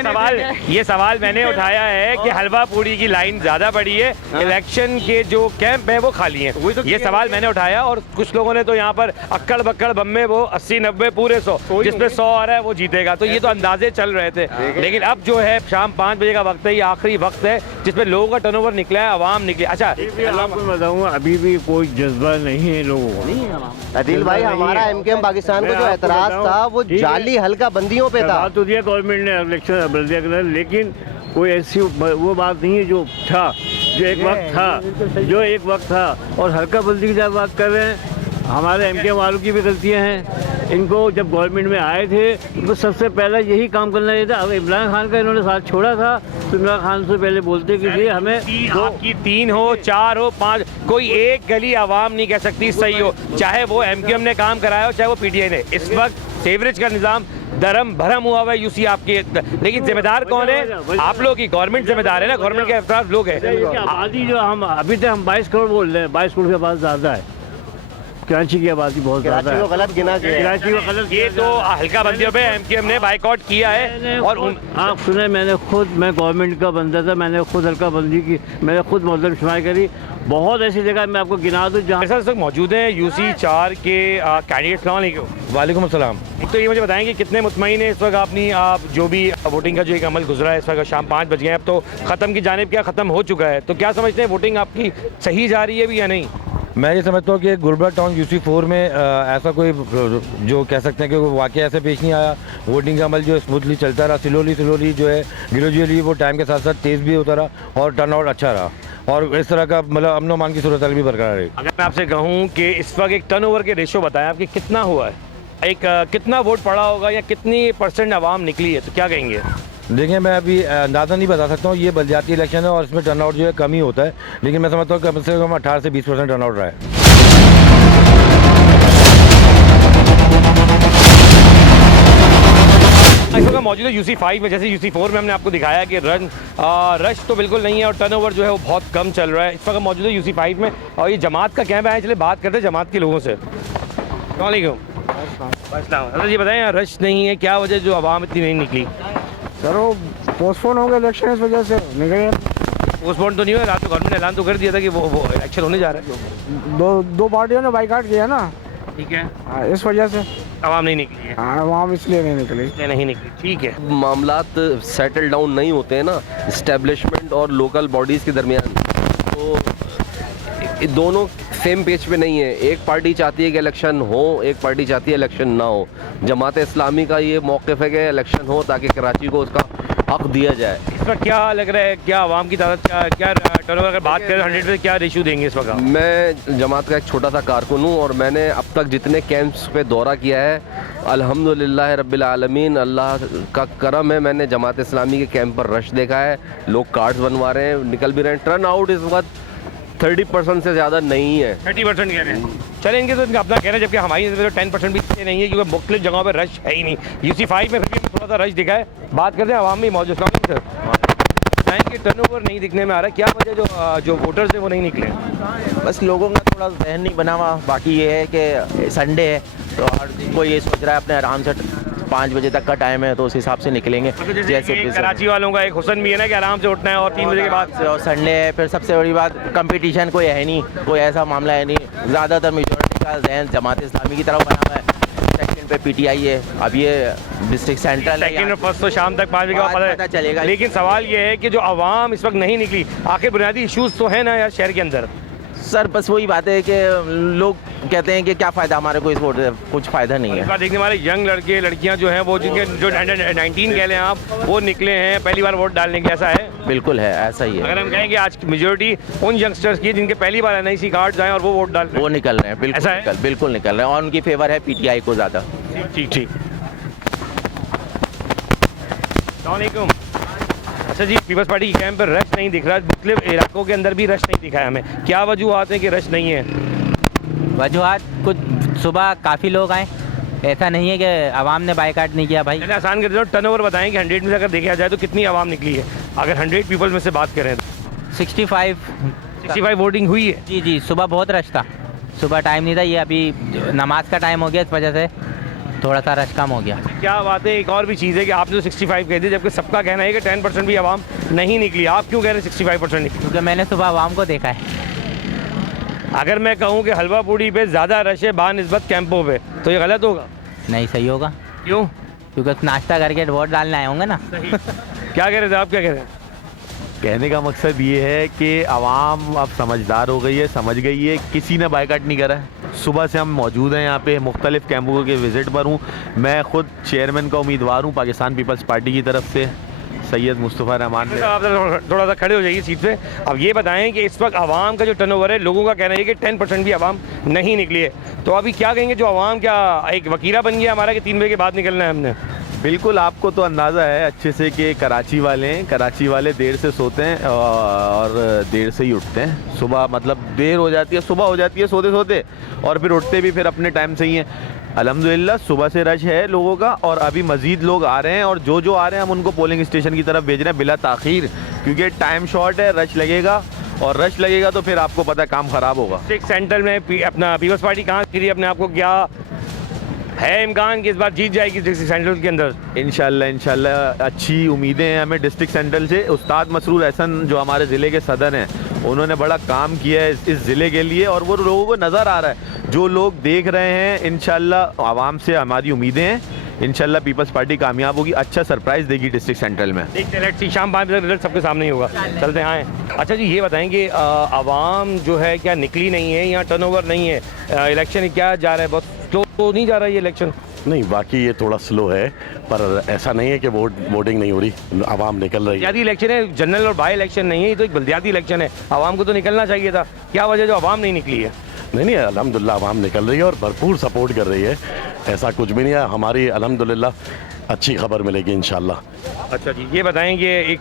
ये सवाल मैंने उठाया है कि हलवा पूरी की लाइन ज़्यादा बड़ी है, इलेक्शन के जो कैंप है वो खाली हैं। ये सवाल मैंने उठाया, और कुछ लोगों ने तो यहाँ पर अक्कड़ बक्कड़ बम में वो 80-90 पूरे 100 जिसमें 100 आ रहा है वो जीतेगा, तो ये तो अंदाजे चल रहे थे। लेकिन अब जो है शाम 5 बजे का वक्त है, ये आखिरी वक्त है जिसमें लोगों का टर्नओवर निकला है, आवाम निकली। अच्छा आपको बताऊँ, अभी भी कोई जज्बा नहीं है लोगों को। अदिल भाई, हमारा एमकेएम पाकिस्तान को जो एतराज़ था वो जाली हल्का बंदियों पे था। तो दिया गवर्नमेंट ने इलेक्शन बल्दिया के अंदर, लेकिन कोई ऐसी वो बात नहीं है जो था, जो एक वक्त था। और हल्का बंदी की जब बात कर रहे हैं, हमारे एमकेएम वालों की भी गलतियां हैं। इनको जब गवर्नमेंट में आए थे तो सबसे पहले यही काम करना चाहिए था। अब इमरान खान का इन्होंने साथ छोड़ा था तो इमरान खान से पहले बोलते कि जी हमें आपकी 3 हो 4 हो 5, कोई एक गली आवाम नहीं कह सकती सही हो, चाहे वो एमकेएम ने काम कराया हो चाहे वो पीटीआई ने। इस वक्त सेवरेज का निज़ाम धर्म भरम हुआ हुआ है यूसी आपके, लेकिन जिम्मेदार कौन है? आप लोग की गवर्नमेंट जिम्मेदार है ना, गवर्नमेंट के अफराद लोग हैं। आबादी जो हम अभी तक हम 22 करोड़ बोल रहे हैं, 22 करोड़ के पास ज़्यादा है। कराची की आबादी बहुत ज़्यादा है, गलत गिना कराची को गलत। ये तो हल्का बंदियों पे एमकेएम ने बाइकआउट किया है। और आप सुने, मैं गवर्नमेंट का बंदा था, मैंने खुद हल्का बंदी की, मैंने खुद मतलब शुमार करी। बहुत ऐसी जगह मैं आपको गिना दूँ जहाँ सर मौजूद हैं यूसी 4 के कैंडिडेट। वालेकुम अस्सलाम। एक तो ये मुझे बताएं कि कितने मुतमईन है इस वक्त अपनी, आप जो भी वोटिंग का जो एक अमल गुजरा है, इस वक्त शाम 5 बज गए, अब तो ख़त्म की जानिब क्या ख़त्म हो चुका है, तो क्या समझते हैं वोटिंग आपकी सही जा रही है भी या नहीं? मैं ये समझता हूँ कि गुलबर्ग टाउन यूसी4 में ऐसा कोई जो कह सकते हैं कि वो वाक़या ऐसे पेश नहीं आया। वोटिंग का अमल जो स्मूथली चलता रहा, स्लोली जो है ग्रेजुअली वो टाइम के साथ साथ तेज़ भी होता रहा और टर्नआउट अच्छा रहा, और इस तरह का मतलब अमन अमान की सूरत भी बरकरार रही। अगर मैं आपसे कहूँ कि इस वक्त एक टर्नओवर के रेशो बताएं आपकी कितना हुआ है, एक कितना वोट पड़ा होगा या कितनी % आवाम निकली है, तो क्या कहेंगे? देखिए, मैं अभी अंदाज़ा नहीं बता सकता हूँ, ये बलदियाती इलेक्शन है और इसमें टर्नआउट जो है कम ही होता है, लेकिन मैं समझता हूँ कम से कम 18 से 20% टर्नआउट रहा है। इस वक्त मौजूद है UC5 में। जैसे UC4 में हमने आपको दिखाया कि रश तो बिल्कुल नहीं है और टर्नओवर जो है वो बहुत कम चल रहा है। इस वक्त मौजूद है UC5 में और ये जमात का कैंप है। चलिए बात करते हैं जमात के लोगों से। अस्सलाम जी, बताएं रश नहीं है, क्या वजह जो आवाम इतनी नहीं निकली? सर वो पोस्टपोन हो गया इलेक्शन, इस वजह से निकले। पोस्टपोन तो नहीं हुआ, रात को गवर्नमेंट ने ऐलान तो कर दिया था कि वो इलेक्शन होने जा रहा है। दो पार्टियों ने बाइकाट किया ना, ठीक है, इस वजह से आवाम नहीं निकली है। आवाम इसलिए नहीं निकली। नहीं निकली, ठीक है। मामलात सेटल डाउन नहीं होते हैं ना इस्टेब्लिशमेंट और लोकल बॉडीज़ के दरमियान, तो दोनों सेम पेज पे नहीं है। एक पार्टी चाहती है कि इलेक्शन हो, एक पार्टी चाहती है इलेक्शन ना हो। जमात इस्लामी का ये मौक़िफ़ है कि इलेक्शन हो ताकि कराची को उसका हक दिया जाए। इस पर क्या लग रहा है, क्या आवाम की तादाद क्या टर्नओवर अगर बात करें 100 पे क्या रेशो देंगे इस वक्त? मैं जमात का एक छोटा सा कारकुन हूँ और मैंने अब तक जितने कैंप्स पे दौरा किया है, अल्हम्दुलिल्लाह रब्बिल आलमीन, अल्लाह का करम है, मैंने जमात इस्लामी के कैंप पर रश देखा है। लोग कार्ड्स बनवा रहे हैं, निकल भी रहे हैं। टर्न आउट इस वक्त 30% से ज़्यादा नहीं है। 30% कह रहे हैं। चलें, इनके तो इनका अपना कह रहे हैं, जबकि हमारी नज़र में 10% भी इतने नहीं है क्योंकि मुख्तलिफ जगहों पर रश है ही नहीं। UC5 में फिर भी थोड़ा सा रश दिखा है। बात करते हैं आवाम भी मौजूद है सर, कि टर्नओवर नहीं दिखने में आ रहा है, क्या वजह जो वोटर्स हैं वो नहीं निकले? बस लोगों का थोड़ा जहन नहीं बना हुआ। बाकी ये है कि संडे है तो हर कोई ये सोच रहा है अपने आराम से 5 बजे तक का टाइम है तो उस हिसाब से निकलेंगे। जैसे कराची वालों का एक हुसन भी है ना कि आराम से उठना है और 3 बजे के बाद और संडे है। फिर सबसे बड़ी बात कंपटीशन कोई है नहीं, कोई ऐसा मामला है नहीं। ज़्यादातर मेजॉरिटी का जहन जमात इस्लामी की तरफ बना हुआ है। सेकंड पे PTI है। अब ये डिस्ट्रिक्ट सेंट्रल सेकंड और फर्स्ट तो शाम तक 5 बजे के बाद पता चलेगा। लेकिन सवाल ये है कि जो आवाम इस वक्त नहीं निकली, आखिर बुनियादी इशूज़ तो है ना यार शहर के अंदर। सर बस वही बात है कि लोग कहते हैं कि क्या फ़ायदा हमारे को इस वोट से, कुछ फ़ायदा नहीं है। देखने वाले यंग लड़के लड़कियां जो हैं वो जिनके जो 19 कह लें आप, वो निकले हैं पहली बार वोट डालने के, ऐसा है? बिल्कुल है, ऐसा ही है। अगर हम कहें कि आज मेजोरिटी उन यंगस्टर्स की जिनके पहली बार NIC कार्ड्स आए और वो वोट डाल, वो निकल रहे हैं, बिल्कुल निकल रहे हैं और उनकी फेवर है PTI को ज़्यादा। ठीक। अस्सलामुअलैकुम। अच्छा जी, पीपल्स पार्टी के कैंप पर रश नहीं दिख रहा, मुख्तलिफ इलाकों के अंदर भी रश नहीं दिखा है हमें, क्या वजूहत है कि रश नहीं है? वजूहत कुछ, सुबह काफ़ी लोग आए, ऐसा नहीं है कि आवाम ने बाइकाट नहीं किया भाई। मैंने आसान कर दिया, टर्नओवर बताएं कि 100 में से अगर देखा जाए तो कितनी आवाम निकली है? अगर 100 पीपल्स में से बात करें तो 65 वोटिंग हुई है। जी, सुबह बहुत रश था, सुबह टाइम नहीं था, ये अभी नमाज का टाइम हो गया, इस वजह से थोड़ा सा रश कम हो गया। क्या बात है, एक और भी चीज़ है कि आपने तो 65 कह दी, जबकि सबका कहना है कि 10% भी आवाम नहीं निकली। आप क्यों कह रहे हैं 65% निकली? क्योंकि मैंने सुबह आवाम को देखा है। अगर मैं कहूँ कि हलवा पूड़ी पे ज़्यादा रश है बानिस्बत कैंपों पे, तो ये गलत होगा? नहीं, सही होगा। क्यों? क्योंकि नाश्ता करके वोट डालने आए होंगे ना। क्या कह रहे थे आप, क्या कह रहे हैं? कहने का मकसद ये है कि आवाम अब समझदार हो गई है, समझ गई है, किसी ने बाइकाट नहीं करा है। सुबह से हम मौजूद हैं यहाँ पे, मुख्तलिफ कैंपों के विज़िट पर हूँ। मैं ख़ुद चेयरमैन का उम्मीदवार हूँ पाकिस्तान पीपल्स पार्टी की तरफ से, सैयद मुस्तफ़ा रहमान। आप थोड़ा सा खड़े हो जाइए सीट पे। अब ये बताएं कि इस वक्त आवाम का जो टर्नओवर है, लोगों का कहना है कि 10% भी आवाम नहीं निकली है, तो अभी क्या कहेंगे? जो आवाम क्या एक वकीला बन गया हमारा कि 3 बजे के बाद निकलना है हमने? बिल्कुल, आपको तो अंदाज़ा है अच्छे से कि कराची वाले देर से सोते हैं और देर से ही उठते हैं। सुबह मतलब देर हो जाती है, सुबह हो जाती है सोते सोते, और फिर उठते भी फिर अपने टाइम से ही हैं। अल्हम्दुलिल्लाह सुबह से रश है लोगों का और अभी मज़ीद लोग आ रहे हैं और जो आ रहे हैं हम उनको पोलिंग स्टेशन की तरफ भेज रहे हैं बिला ताख़ीर, क्योंकि टाइम शॉर्ट है, रश लगेगा और रश लगेगा तो फिर आपको पता है काम ख़राब होगा। सेंट्रल में अपना पीपल्स पार्टी कहाँ खीरी अपने आपको, क्या है इम्कान कि इस बार जीत जाएगी डिस्ट्रिक्ट सेंट्रल के अंदर? इंशाल्लाह अच्छी उम्मीदें हैं हमें डिस्ट्रिक्ट सेंट्रल से। उस्ताद मसरूर एहसन जो हमारे ज़िले के सदर हैं, उन्होंने बड़ा काम किया है इस ज़िले के लिए और वो लोगों को नज़र आ रहा है, जो लोग देख रहे हैं। इंशाल्लाह आवाम से हमारी उम्मीदें हैं, इंशाल्लाह पीपल्स पार्टी कामयाब होगी, अच्छा सरप्राइज़ देगी डिस्ट्रिक्ट सेंट्रल में। देखते शाम 5 बजे रिजल्ट सबके सामने ही होगा। चलते हैं आए। अच्छा जी, ये बताएं कि आवाम जो है क्या निकली नहीं है या टर्नओवर नहीं है? इलेक्शन क्या जा रहा है, बहुत स्लो तो नहीं जा रहा है ये इलेक्शन? नहीं, बाकी ये थोड़ा स्लो है, पर ऐसा नहीं है कि वोटिंग नहीं हो रही, आवाम निकल रही है। बल्दियाती इलेक्शन है, जनरल और बाई इलेक्शन नहीं है, ये तो एक बल्दियाती इलेक्शन है, आवाम को तो निकलना चाहिए था। क्या वजह जो आवाम नहीं निकली है? नहीं, अल्हम्दुलिल्लाह आवाम निकल रही है और भरपूर सपोर्ट कर रही है, ऐसा कुछ भी नहीं है। हमारी अल्हम्दुलिल्लाह अच्छी खबर मिलेगी इंशाल्लाह। अच्छा जी, ये बताएं कि एक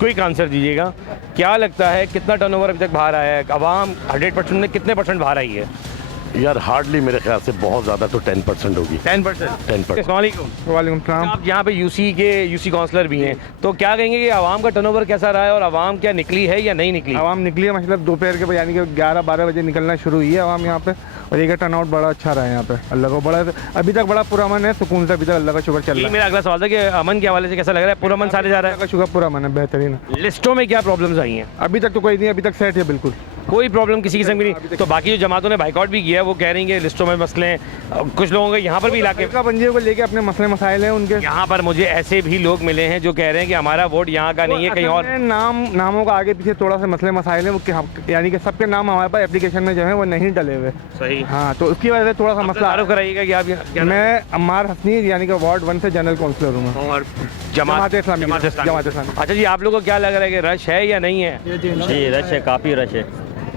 क्विक आंसर दीजिएगा, क्या लगता है कितना टर्नओवर अभी तक बाहर आया है? आवाम 100% में कितने % बाहर आई है? यार हार्डली मेरे ख्याल से बहुत ज़्यादा तो 10% होगी। 10%। 10%। वालेकुम सलाम। आप यहाँ पे यूसी काउंसलर भी हैं, तो क्या कहेंगे कि आवाम का टर्नओवर कैसा रहा है और आवाम क्या निकली है या नहीं निकली? आवाम निकली है, मतलब दोपहर के यानी कि 11-12 बजे निकलना शुरू हुई है आवाम यहाँ पे, और ये का टर्नआउट बड़ा अच्छा रहा है यहाँ पे। अल्लाह को बड़ा अभी तक बड़ा पुरअमन है, सुकून से अभी तक अल्लाह का शुक्र चल रहा है। मेरा अगला सवाल था कि अमन के हवाले से कैसा लग रहा है? पुरअमन सारे जा रहा है? शुक्र पुरअमन है, बेहतरीन। लिस्टों में क्या प्रॉब्लम्स आई हैं? अभी तक तो कोई नहीं, अभी तक सेट है, बिल्कुल कोई प्रॉब्लम किसी किस्म की नहीं। तो बाकी जो जमातों ने बाइकआउट भी किया है वो कह रही है लिस्टों में मसले हैं। कुछ लोगों के यहाँ पर भी इलाके का पंजियों को लेके अपने मसले मसाइल हैं उनके। यहाँ पर मुझे ऐसे भी लोग मिले हैं जो कह रहे हैं कि हमारा वोट यहाँ का नहीं है, कहीं और। नामों का आगे पीछे थोड़ा सा मसले मसाइल हैं, वो यानी कि सबके नाम हमारे पास एप्लीकेशन में जो है वो नहीं डले हुए। सही। हाँ, तो उसकी वजह से थोड़ा सा मसला तारुफ कराइएगा कि आप। मैं अम्मार हसनी यानी कि वार्ड 1 से जनरल काउंसलर हूँ और जमात इस्लामी। अच्छा जी, आप लोगों को क्या लग रहा है कि रश है या नहीं है? जी रश है, काफ़ी रश है।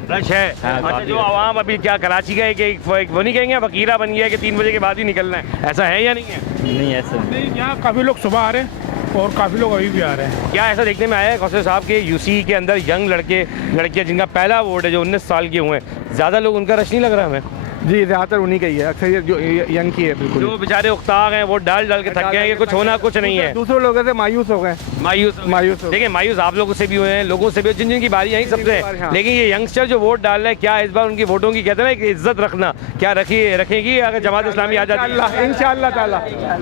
रश है। अच्छा, जो आवाम अभी क्या कराची का एक वो नहीं कहेंगे वकीरा बन गया कि 3 बजे के बाद ही निकलना है, ऐसा है या नहीं है? नहीं ऐसा नहीं, यहाँ काफ़ी लोग सुबह आ रहे हैं और काफ़ी लोग अभी भी आ रहे हैं। क्या ऐसा देखने में आया है कौंसलर साहब के यूसी के अंदर यंग लड़कियाँ जिनका पहला वोट है, जो 19 साल के हुए हैं, ज़्यादा लोग उनका रश नहीं लग रहा हमें? जी, ज़्यादातर उन्हीं का ही है, अक्सर ये जो यंग की है। बिल्कुल, जो बेचारे उकताग हैं वो डाल के थक गए हैं कि कुछ होना कुछ नहीं है। दूसरे लोगों से मायूस हो गए। मायूस देखिए, मायूस आप लोगों से भी हुए हैं, लोगों से भी, जिन जिन की बारी यही सबसे है। हाँ। लेकिन ये यंगस्टर जो वोट डाल रहे हैं, क्या इस बार उनकी वोटों की कहते हैं ना इज्जत रखना, क्या रखेगी अगर जमात इस्लामी आ जाती है? इंशाअल्लाह ताला।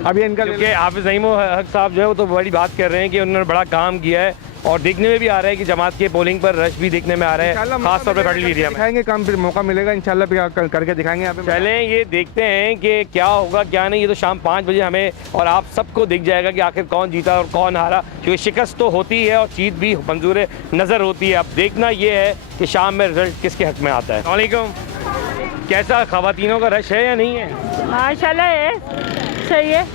अभी इनका क्योंकि हाफिज नईम हक साहब जो है वो तो बड़ी बात कर रहे हैं कि उन्होंने बड़ा काम किया है, और देखने में भी आ रहा है कि जमात के पोलिंग पर रश भी देखने में आ रहा है, खास तौर पर फेडरल एरिया में। दिखाएंगे काम, फिर मौका मिलेगा इंशाल्लाह करके दिखाएंगे यहाँ पे। चलें ये देखते हैं कि क्या होगा क्या नहीं। ये तो शाम 5 बजे हमें और आप सबको दिख जाएगा कि आखिर कौन जीता और कौन हारा, क्योंकि शिकस्त तो होती है और जीत भी मंजूर नज़र होती है। अब देखना ये है कि शाम में रिजल्ट किसके हक में आता है। वालेकुम, कैसा ख़वातीनों का रश है या नहीं है? माशाल्लाह है, सही है,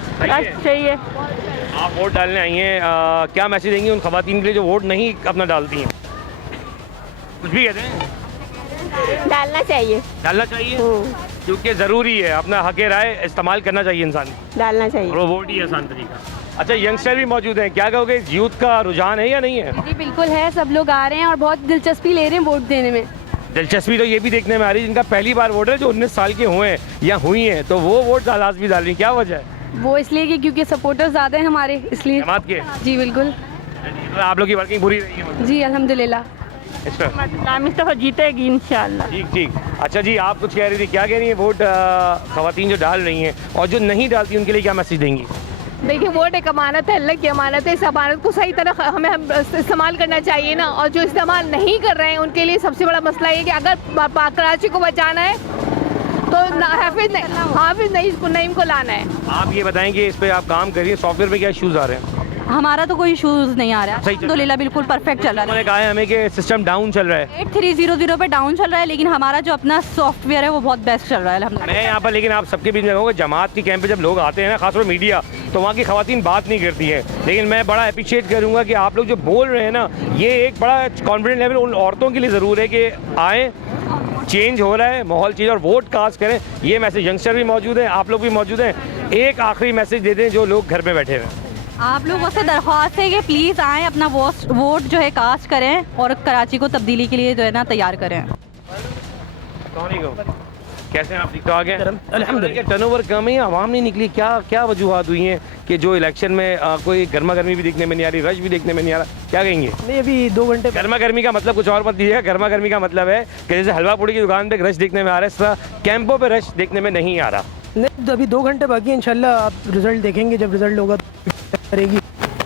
सही है। आप वोट डालने आई हैं, क्या मैसेज देंगी उन ख़वातीन के लिए जो वोट नहीं अपना डालती हैं? कुछ भी कहते हैं? डालना चाहिए, डालना चाहिए, क्योंकि ज़रूरी है, अपना हक़ राय इस्तेमाल करना चाहिए इंसान को, डालना चाहिए, और वो वोट ही आसान तरीका। अच्छा, यंगस्टर भी मौजूद हैं, क्या कहोगे यूथ का रुझान है या नहीं है? जी बिल्कुल है, सब लोग आ रहे हैं और बहुत दिलचस्पी ले रहे हैं वोट देने में। दिलचस्पी तो ये भी देखने में आ रही है जिनका पहली बार वोट है, जो 19 साल के हुए हैं या हुई हैं, तो वो वोट लाजमी डाल रही हैं। क्या वजह है? वो इसलिए कि क्योंकि सपोर्टर्स ज़्यादा हैं हमारे, इसलिए। जमात के? जी बिल्कुल। आप लोग की वर्किंग पूरी रही है? जी अल्हम्दुलिल्लाह। इस्लामी तो जीतेगी इंशाल्लाह। ठीक। अच्छा जी, आप कुछ कह रही थी, क्या कह रही है? वोट ख़वातीन जो डाल रही हैं और जो नहीं डालती उनके लिए क्या मैसेज देंगी? देखिए, वोट एक अमानत है, अल्लाह की अमानत है। इस अमानत को सही तरह हमें इस्तेमाल करना चाहिए ना, और जो इस्तेमाल नहीं कर रहे हैं उनके लिए सबसे बड़ा मसला ये कि अगर कराची को बचाना है तो हाफिज नईम को लाना है। आप ये बताएं कि इस पर आप काम करिए, सॉफ्टवेयर में क्या इश्यूज़ आ रहे हैं? हमारा तो कोई इशूज़ नहीं आ रहा है, सही चल अल्हम्दुलिल्लाह बिल्कुल परफेक्ट चल रहा है। उन्होंने कहा है हमें कि सिस्टम डाउन चल रहा है, 8300 पे डाउन चल रहा है, लेकिन हमारा जो अपना सॉफ्टवेयर है वो बहुत बेस्ट चल रहा है अल्हम्दुलिल्लाह। मैं यहाँ पर, लेकिन आप सबके बीच में कहूँगा, जमात की कैंप पे जब लोग आते हैं ना, खासतौर मीडिया, तो वहाँ की ख़वातीन बात नहीं करती हैं, लेकिन मैं बड़ा अप्रिशिएट करूँगा कि आप लोग जो बोल रहे हैं ना, ये एक बड़ा कॉन्फिडेंट लेवल उन औरतों के लिए ज़रूर है कि आएँ, चेंज हो रहा है, माहौल चेंज, और वोट कास्ट करें। ये मैसेज यंगस्टर भी मौजूद हैं, आप लोग भी मौजूद हैं। एक आखिरी मैसेज दे दें जो लोग घर पे बैठे हुए हैं। आप लोगों से दरख्वास्त है कि प्लीज़ आएँ, अपना वोट जो है कास्ट करें और कराची को तब्दीली के लिए जो है ना तैयार करें। कैसे हैं आप? ठीक ठाक हैं अल्हम्दुलिल्लाह। टर्नओवर कम है, आवाम नहीं निकली, क्या वजूहत हुई हैं कि जो इलेक्शन में कोई गर्मा गर्मी भी देखने में नहीं आ रही, रश भी देखने में नहीं आ रहा? क्या कहेंगे? नहीं, अभी 2 घंटे गर्मा गर्मी का मतलब कुछ और मत दीजिएगा। गर्मा गर्मी का मतलब है कि जैसे हलवा पूड़ी की दुकान पे रश देखने में आ रहा है, इस तरह कैंपों पे रश देखने में नहीं आ रहा। नहीं, तो अभी 2 घंटे बाकी है, इंशाल्लाह आप रिजल्ट देखेंगे, जब रिजल्ट होगा करेगी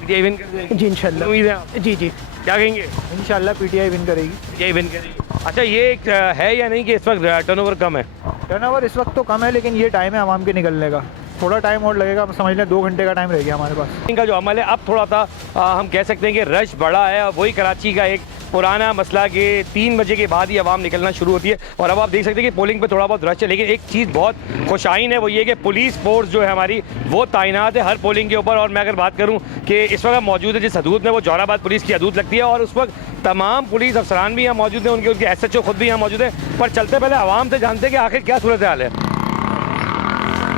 जी इंशाल्लाह। उम्मीद है? जी। क्या कहेंगे? इंशाल्लाह पीटीआई विन करेगी। पीटीआई विन करेगी। अच्छा, ये एक है या नहीं कि इस वक्त टर्नओवर कम है? टर्नओवर इस वक्त तो कम है, लेकिन ये टाइम है आवाम के निकलने का, थोड़ा टाइम और लगेगा, समझ लें 2 घंटे का टाइम रह गया हमारे पास। इनका जो अमल है अब थोड़ा सा हम कह सकते हैं कि रश बढ़ा है, और वही कराची का एक पुराना मसला कि 3 बजे के बाद ही आवाम निकलना शुरू होती है, और अब आप देख सकते हैं कि पोलिंग पे थोड़ा बहुत रश है। लेकिन एक चीज़ बहुत खुशाइन है, वो ये कि पुलिस फोर्स जो है हमारी वो तैनात है हर पोलिंग के ऊपर। और मैं अगर बात करूँ कि इस वक्त मौजूद है जिस हदूद में, वो जौहराबाद पुलिस की हदूद लगती है, और उस वक्त तमाम पुलिस अफसरान भी यहाँ मौजूद हैं, उनके SHO खुद भी यहाँ मौजूद है। पर चलते पहले आवाम से जानते हैं कि आखिर क्या सूरत हाल है।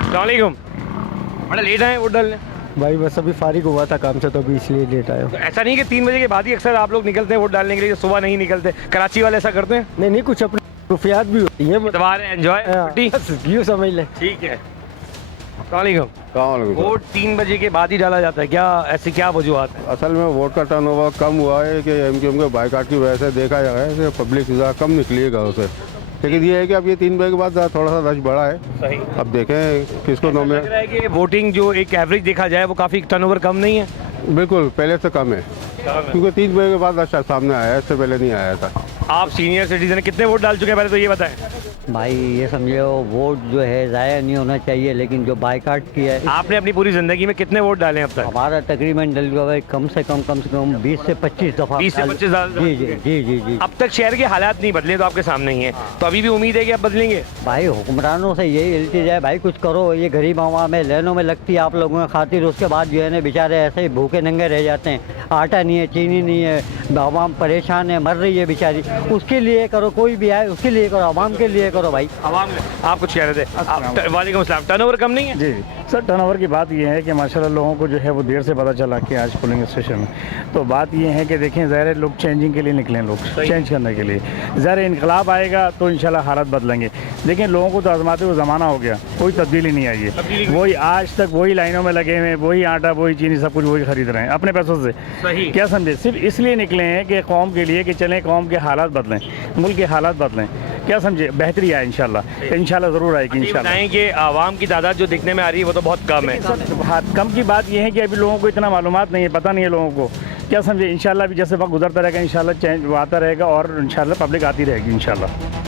अस्सलाम, बड़ा लेट आए वोट डालने? भाई बस अभी फारिग हुआ था काम से, तो अभी इसलिए लेट आया। तो ऐसा नहीं कि 3 बजे के बाद ही अक्सर आप लोग निकलते हैं वोट डालने के लिए, सुबह नहीं निकलते? कराची वाले ऐसा करते हैं? नहीं, कुछ अपने रुफियात भी होती है, इतवार एंजॉय यूँ समझ लें। ठीक है। वोट 3 बजे के बाद ही डाला जाता है, क्या ऐसी क्या वजूहत है? असल में वोट का टर्नओवर कम हुआ है कि एमक्यूएम के बाइकाट की वजह से देखा जा रहा है कि पब्लिक ज़्यादा कम निकली है घरों से। लेकिन ये है कि अब ये 3 बजे के बाद थोड़ा सा रश बढ़ा है। सही। अब देखें किसको नॉमिनेट। लग रहा है कि वोटिंग जो एक एवरेज देखा जाए वो काफ़ी टर्नओवर कम नहीं है। बिल्कुल पहले से कम है, क्योंकि 3 बजे के बाद रश सामने आया है, इससे पहले नहीं आया था। आप सीनियर सिटीजन कितने वोट डाल चुके हैं पहले तो ये बताएं। भाई ये समझो वोट जो है ज़ाया नहीं होना चाहिए, लेकिन जो बाइकाट किया है। आपने अपनी पूरी ज़िंदगी में कितने वोट डाले अब तक? हमारा तकरीबन कम से कम 20 से 25 दफ़ा। 20 से 25 जी जी जी जी जी। अब तक शहर के हालात नहीं बदले तो आपके सामने ही है, तो अभी भी उम्मीद है कि आप बदलेंगे? भाई हुक्मरानों से यही इल्तिजा है, भाई कुछ करो। ये गरीब आवाम है, लाइनों में लगती है आप लोगों की खातिर, उसके बाद जो है ना बेचारे ऐसे ही भूखे नंगे रह जाते हैं। आटा नहीं है, चीनी नहीं है, आवाम परेशान है, मर रही है बेचारी। उसके लिए करो, कोई भी आए उसके लिए करो, आवाम के लिए करो भाई। आवाम आप कुछ कह रहे थे? वालेकुम अस्सलाम। टर्नओवर कम नहीं है? जी सर, टर्नओवर की बात ये है कि माशाल्लाह लोगों को जो है वो देर से पता चला कि आज पोलिंग स्टेशन में, तो बात ये है कि देखें ज़ाहिर है लोग चेंजिंग के लिए निकले, लोग चेंज करने के लिए। ज़ाहिर इनकलाब आएगा तो इंशाल्लाह हालात बदलेंगे, लेकिन लोगों को तो आजमाते हुए ज़माना हो गया, कोई तब्दीली नहीं आई है। वही आज तक वही लाइनों में लगे हुए हैं, वही आटा वही चीनी सब कुछ वही खरीद रहे हैं अपने पैसों से। सही। क्या समझे, सिर्फ इसलिए निकले हैं कि कौम के लिए कि चलें कौम के हालात बदलें, मुल्क के हालात बदलें। क्या समझे, बेहतरी आए इंशाल्लाह ज़रूर आएगी इंशाल्लाह। बताएं कि आवाम की तादाद जो दिखने में आ रही है वो तो बहुत कम है। कम की बात यह है कि अभी लोगों को इतना मालूमात नहीं है, पता नहीं है लोगों को। क्या समझे, इंशाल्लाह भी जैसे वक्त गुजरता रहेगा इंशाल्लाह चेंज आता रहेगा और इंशाल्लाह पब्लिक आती रहेगी इंशाल्लाह।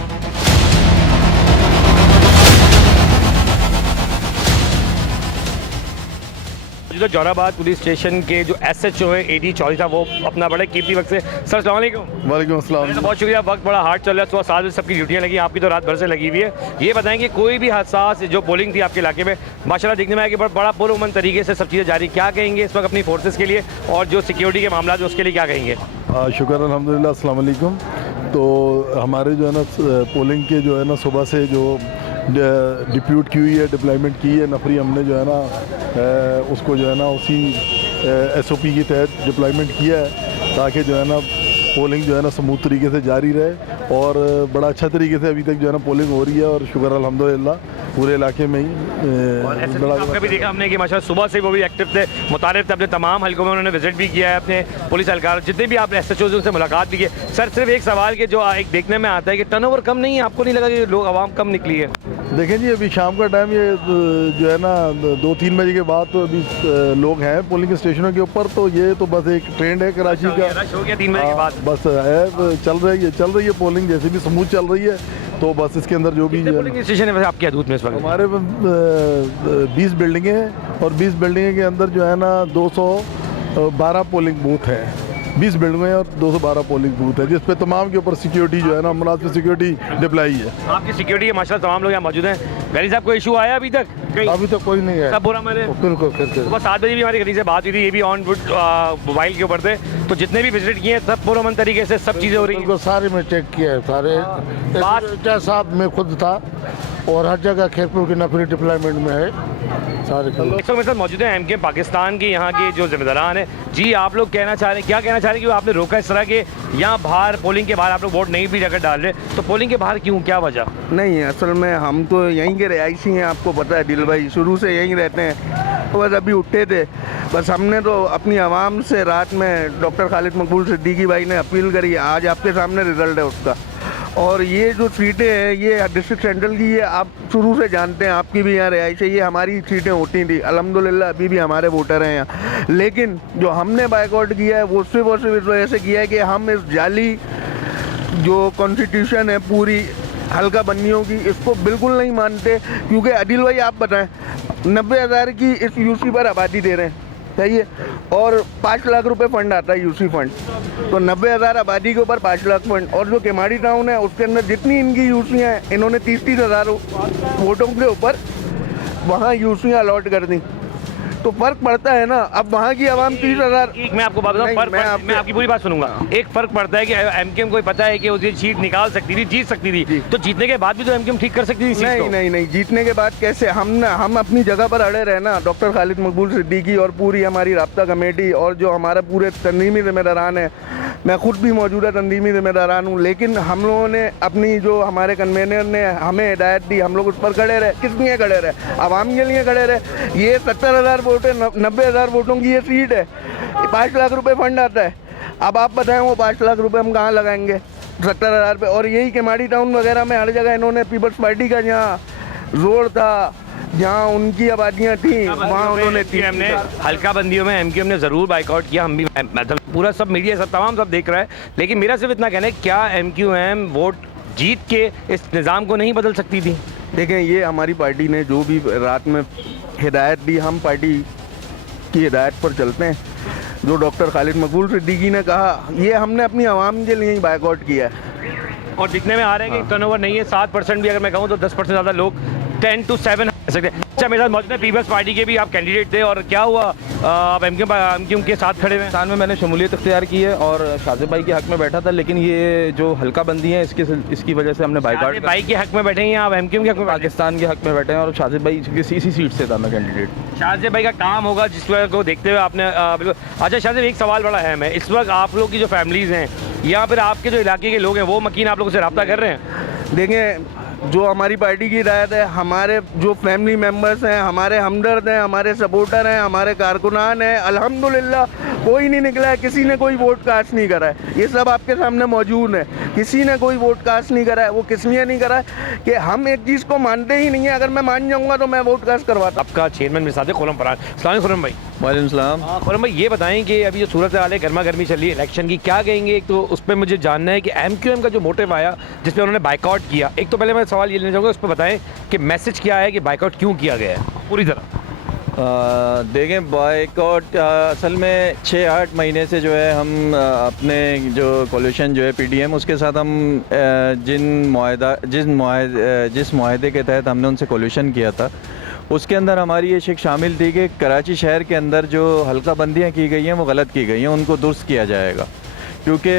जो जोराबाद पुलिस स्टेशन के जो SHO है AD चौधरी साहब, वो अपना बड़े कीमती वक्त से। सर अस्सलाम वालेकुम। वालेकुम अस्सलाम। बहुत शुक्रिया, वक्त बड़ा हार्ड चल रहा है, सुबह 7 बजे सबकी ड्यूटियाँ लगी, आपकी तो रात भर से लगी हुई है। ये बताएं कि कोई भी हादसा जो पोलिंग थी आपके इलाके में माशाल्लाह देखने में आया कि बड़ा पुरअमन तरीके से सब चीज़ें जारी, क्या कहेंगे इस वक्त अपनी फोर्सेस के लिए और जो सिक्योरिटी के मामला है उसके लिए क्या कहेंगे? शुक्र अल्हम्दुलिल्लाह, अस्सलाम वालेकुम। तो हमारे जो है ना पोलिंग के जो है ना सुबह से जो डिप्यूट की हुई है, डिप्लॉयमेंट की है नफरी, हमने जो है ना उसको जो है ना उसी SOP के तहत डिप्लॉयमेंट किया है ताकि जो है ना पोलिंग जो है ना स्मूथ तरीके से जारी रहे और बड़ा अच्छा तरीके से अभी तक जो है ना पोलिंग हो रही है और शुक्र अल्हम्दुलिल्लाह पूरे इलाके में ही बड़ा भी देखा हमने कि माशाल्लाह सुबह से वो भी एक्टिव थे, मुतारिफ थे, अपने तमाम हल्कों में उन्होंने विजिट भी किया है, अपने पुलिस एहलकार जितने भी आपने SHO उनसे मुलाकात भी की। सर सिर्फ एक सवाल के जो एक देखने में आता है कि टर्नओवर कम नहीं है, आपको नहीं लगा कि लोग आवाम कम निकली है? देखें जी, अभी शाम का टाइम ये जो है ना 2-3 बजे के बाद तो अभी लोग हैं पोलिंग स्टेशनों के ऊपर, तो ये तो बस एक ट्रेंड है कराची का, हो गया 3 बजे के बाद बस है, चल रही है पोलिंग जैसे भी स्मूथ चल रही है। तो बस इसके अंदर जो भी पोलिंग स्टेशन है वैसे आपकी हदूद में इस वक्त? हमारे 20 बिल्डिंगें हैं और 20 बिल्डिंगें के अंदर जो है ना 212 पोलिंग बूथ है। 20 बिल्डिंगें और 212 पोलिंग बूथ है, जिस पे तमाम के ऊपर सिक्योरिटी जो है ना मुनासिब सिक्योरिटी डिप्लाई है। आपकी सिक्योरिटी है माशाल्लाह, तमाम लोग यहाँ मौजूद हैं। गली साहब कोई इशू आया अभी तक? अभी तक कोई नहीं है, सब बुरा मैंने बिल्कुल। सुबह 7 बजे भी हमारी गली से बात हुई थी, ये भी ऑन मोबाइल के ऊपर थे, तो जितने भी विजिट किए हैं सब पुरअमन तरीके से सब चीज़ें हो रही हैं। सारे में चेक किया है, सारे साहब में खुद था और हर जगह खेरपुर की नफरी डिप्लॉयमेंट में है सारे। इस वक्त मेरे साथ मौजूद है MK पाकिस्तान के यहाँ के जो जिम्मेदारान हैं। जी आप लोग कहना चाह रहे हैं, क्या कहना चाह रहे हैं कि आपने रोका इस तरह के यहाँ बाहर पोलिंग के बाहर आप लोग वोट नहीं भी जाकर डाल रहे, तो पोलिंग के बाहर क्यों, क्या वजह? नहीं, असल में हम तो यहीं के रिहायशी हैं, आपको पता है दिल भाई, शुरू से यहीं रहते हैं। तो बस अभी उठे थे, बस हमने तो अपनी आवाम से रात में डॉक्टर खालिद मकबूल सिद्दीकी भाई ने अपील करी, आज आपके सामने रिजल्ट है उसका। और ये जो सीटें हैं ये डिस्ट्रिक्ट सेंट्रल की, ये आप शुरू से जानते हैं, आपकी भी यहाँ रिहाइश है, ये हमारी सीटें होती थी, अल्हम्दुलिल्लाह अभी भी हमारे वोटर हैं यहाँ। लेकिन जो हमने बाइकआउट किया है वो सिर्फ और सिर्फ इस वजह से किया है कि हम इस जाली जो कॉन्स्टिट्यूशन है पूरी हल्का बन्नियों की, इसको बिल्कुल नहीं मानते। क्योंकि अदिल भाई आप बताएं, 90,000 की इस UC पर आबादी दे रहे हैं, सही है, और 5 लाख रुपए फंड आता है UC फंड, तो 90,000 आबादी के ऊपर 5 लाख फंड। और जो केमाड़ी टाउन है उसके अंदर जितनी इनकी UC हैं, इन्होंने 30-30 हज़ार वोटों के ऊपर वहाँ UC अलॉट कर दी, तो फर्क पड़ता है ना। अब वहाँ की आवाम 30,000, मैं आपको बात बताऊं, मैं आपकी पूरी बात सुनूंगा। एक फर्क पड़ता है कि MKM को पता है कि वो सीट निकाल सकती थी, जीत सकती थी, तो जीतने के बाद भी तो MKM ठीक कर सकती थी। नहीं, जीतने के बाद कैसे, हम अपनी जगह पर अड़े रहे ना। डॉक्टर खालिद मकबूल सिद्दीकी और पूरी हमारी राब्ता कमेटी और जो हमारा पूरे तंजीमी जिम्मेदारान है, मैं खुद भी मौजूदा तंजीमी जिम्मेदारान हूँ, लेकिन हम लोगों ने अपनी जो हमारे कन्वेनर ने हमें हिदायत दी, हम लोग उस पर खड़े रहे। किस लिए खड़े रहे? आवाम के लिए खड़े रहे। ये 70,000 वोट है, 90,000 वोटों की ये सीट है, 5 लाख रुपए फंड आता है। अब आप बताएं वो 5 लाख रुपए हम कहाँ लगाएंगे 70,000 पे? और यही केमाड़ी टाउन वगैरह में हर जगह इन्होंने पीपल्स पार्टी का जहाँ जोर था, जहाँ उनकी आबादियाँ थी, वहाँ उन्होंने हमने हल्का बंदियों में एमक्यूएम ने ज़रूर बाइकआउट किया। हम भी मतलब पूरा सब मीडिया सब तमाम सब देख रहा है, लेकिन मेरा सिर्फ इतना कहना है, क्या एमक्यूएम वोट जीत के इस निज़ाम को नहीं बदल सकती थी? देखें, ये हमारी पार्टी ने जो भी रात में हिदायत दी, हम पार्टी की हिदायत पर चलते हैं। जो डॉक्टर खालिद मकबूल सिद्दीकी ने कहा, ये हमने अपनी आवाम के लिए ही बाइकआउट किया है। और दिखने में आ रहे हैं कि टर्नओवर नहीं है। 7% भी अगर मैं कहूँ तो 10% ज़्यादा लोग 10 to 7 सकते हैं। अच्छा, मेरे साथ मौजूद है पीपल्स पार्टी के भी आप कैंडिडेट थे, और क्या हुआ आप एमक्यूएम के साथ खड़े हुए? में मैंने शमूलियत इख्तियार की है और शाजिब भाई के हक में बैठा था, लेकिन ये जो हल्का बंदी है इसकी वजह से हमने बाइकआउट। भाई के हक में बैठे हैं आप एमक्यूएम के हक में? पाकिस्तान के हक में बैठे हैं, और शाजिब भाई इसी सीट से था मैं कैंडिडेट। शाजिब भाई का काम होगा जिस वजह को देखते हुए आपने बिल्कुल। अच्छा शाजिब, एक सवाल बड़ा अहम है, इस वक्त आप लोग की जो फैमिलीज़ हैं या फिर आपके जो इलाके के लोग हैं, वो मकीन आप लोगों से रब्ता कर रहे हैं? देखें, जो हमारी पार्टी की हिदायत है, हमारे जो फैमिली मेम्बर्स हैं, हमारे हमदर्द हैं, हमारे सपोर्टर हैं, हमारे कारकुनान हैं, अल्हम्दुलिल्लाह कोई नहीं निकला है, किसी ने कोई वोट कास्ट नहीं करा है। ये सब आपके सामने मौजूद है, किसी ने कोई वोट कास्ट नहीं करा है। वो किस लिए नहीं करा है कि हम एक चीज़ को मानते ही नहीं है। अगर मैं मान जाऊँगा तो मैं वोट कास्ट करवाता। आपका चेयरमैन मेरे साथ है खुर्रम फरहान। अस्सलाम खुर्रम भाई। वालेकुम सलाम। खुर्रम भाई, ये बताएं कि अभी जो सूरत हाल है, गर्मा गर्मी चल रही है इलेक्शन की, क्या कहेंगे? एक तो उस पर मुझे जानना है कि एमक्यूएम का जो मोटिव आया जिसमें उन्होंने बाइकआउट किया, एक तो पहले मैं सवाल ये लेना चाहूँगा, उस पर बताएं कि मैसेज क्या है कि बाइकआउट क्यों किया गया है पूरी तरह? देखें, बाइकआउट असल में 6-8 महीने से जो है हम अपने जो कोलिशन जो है पीडीएम, उसके साथ हम जिस मुआहदे के तहत हमने उनसे कोलिशन किया था, उसके अंदर हमारी ये शिक शामिल थी कि कराची शहर के अंदर जो हल्का बंदियाँ की गई हैं वो गलत की गई हैं, उनको दुरुस्त किया जाएगा। क्योंकि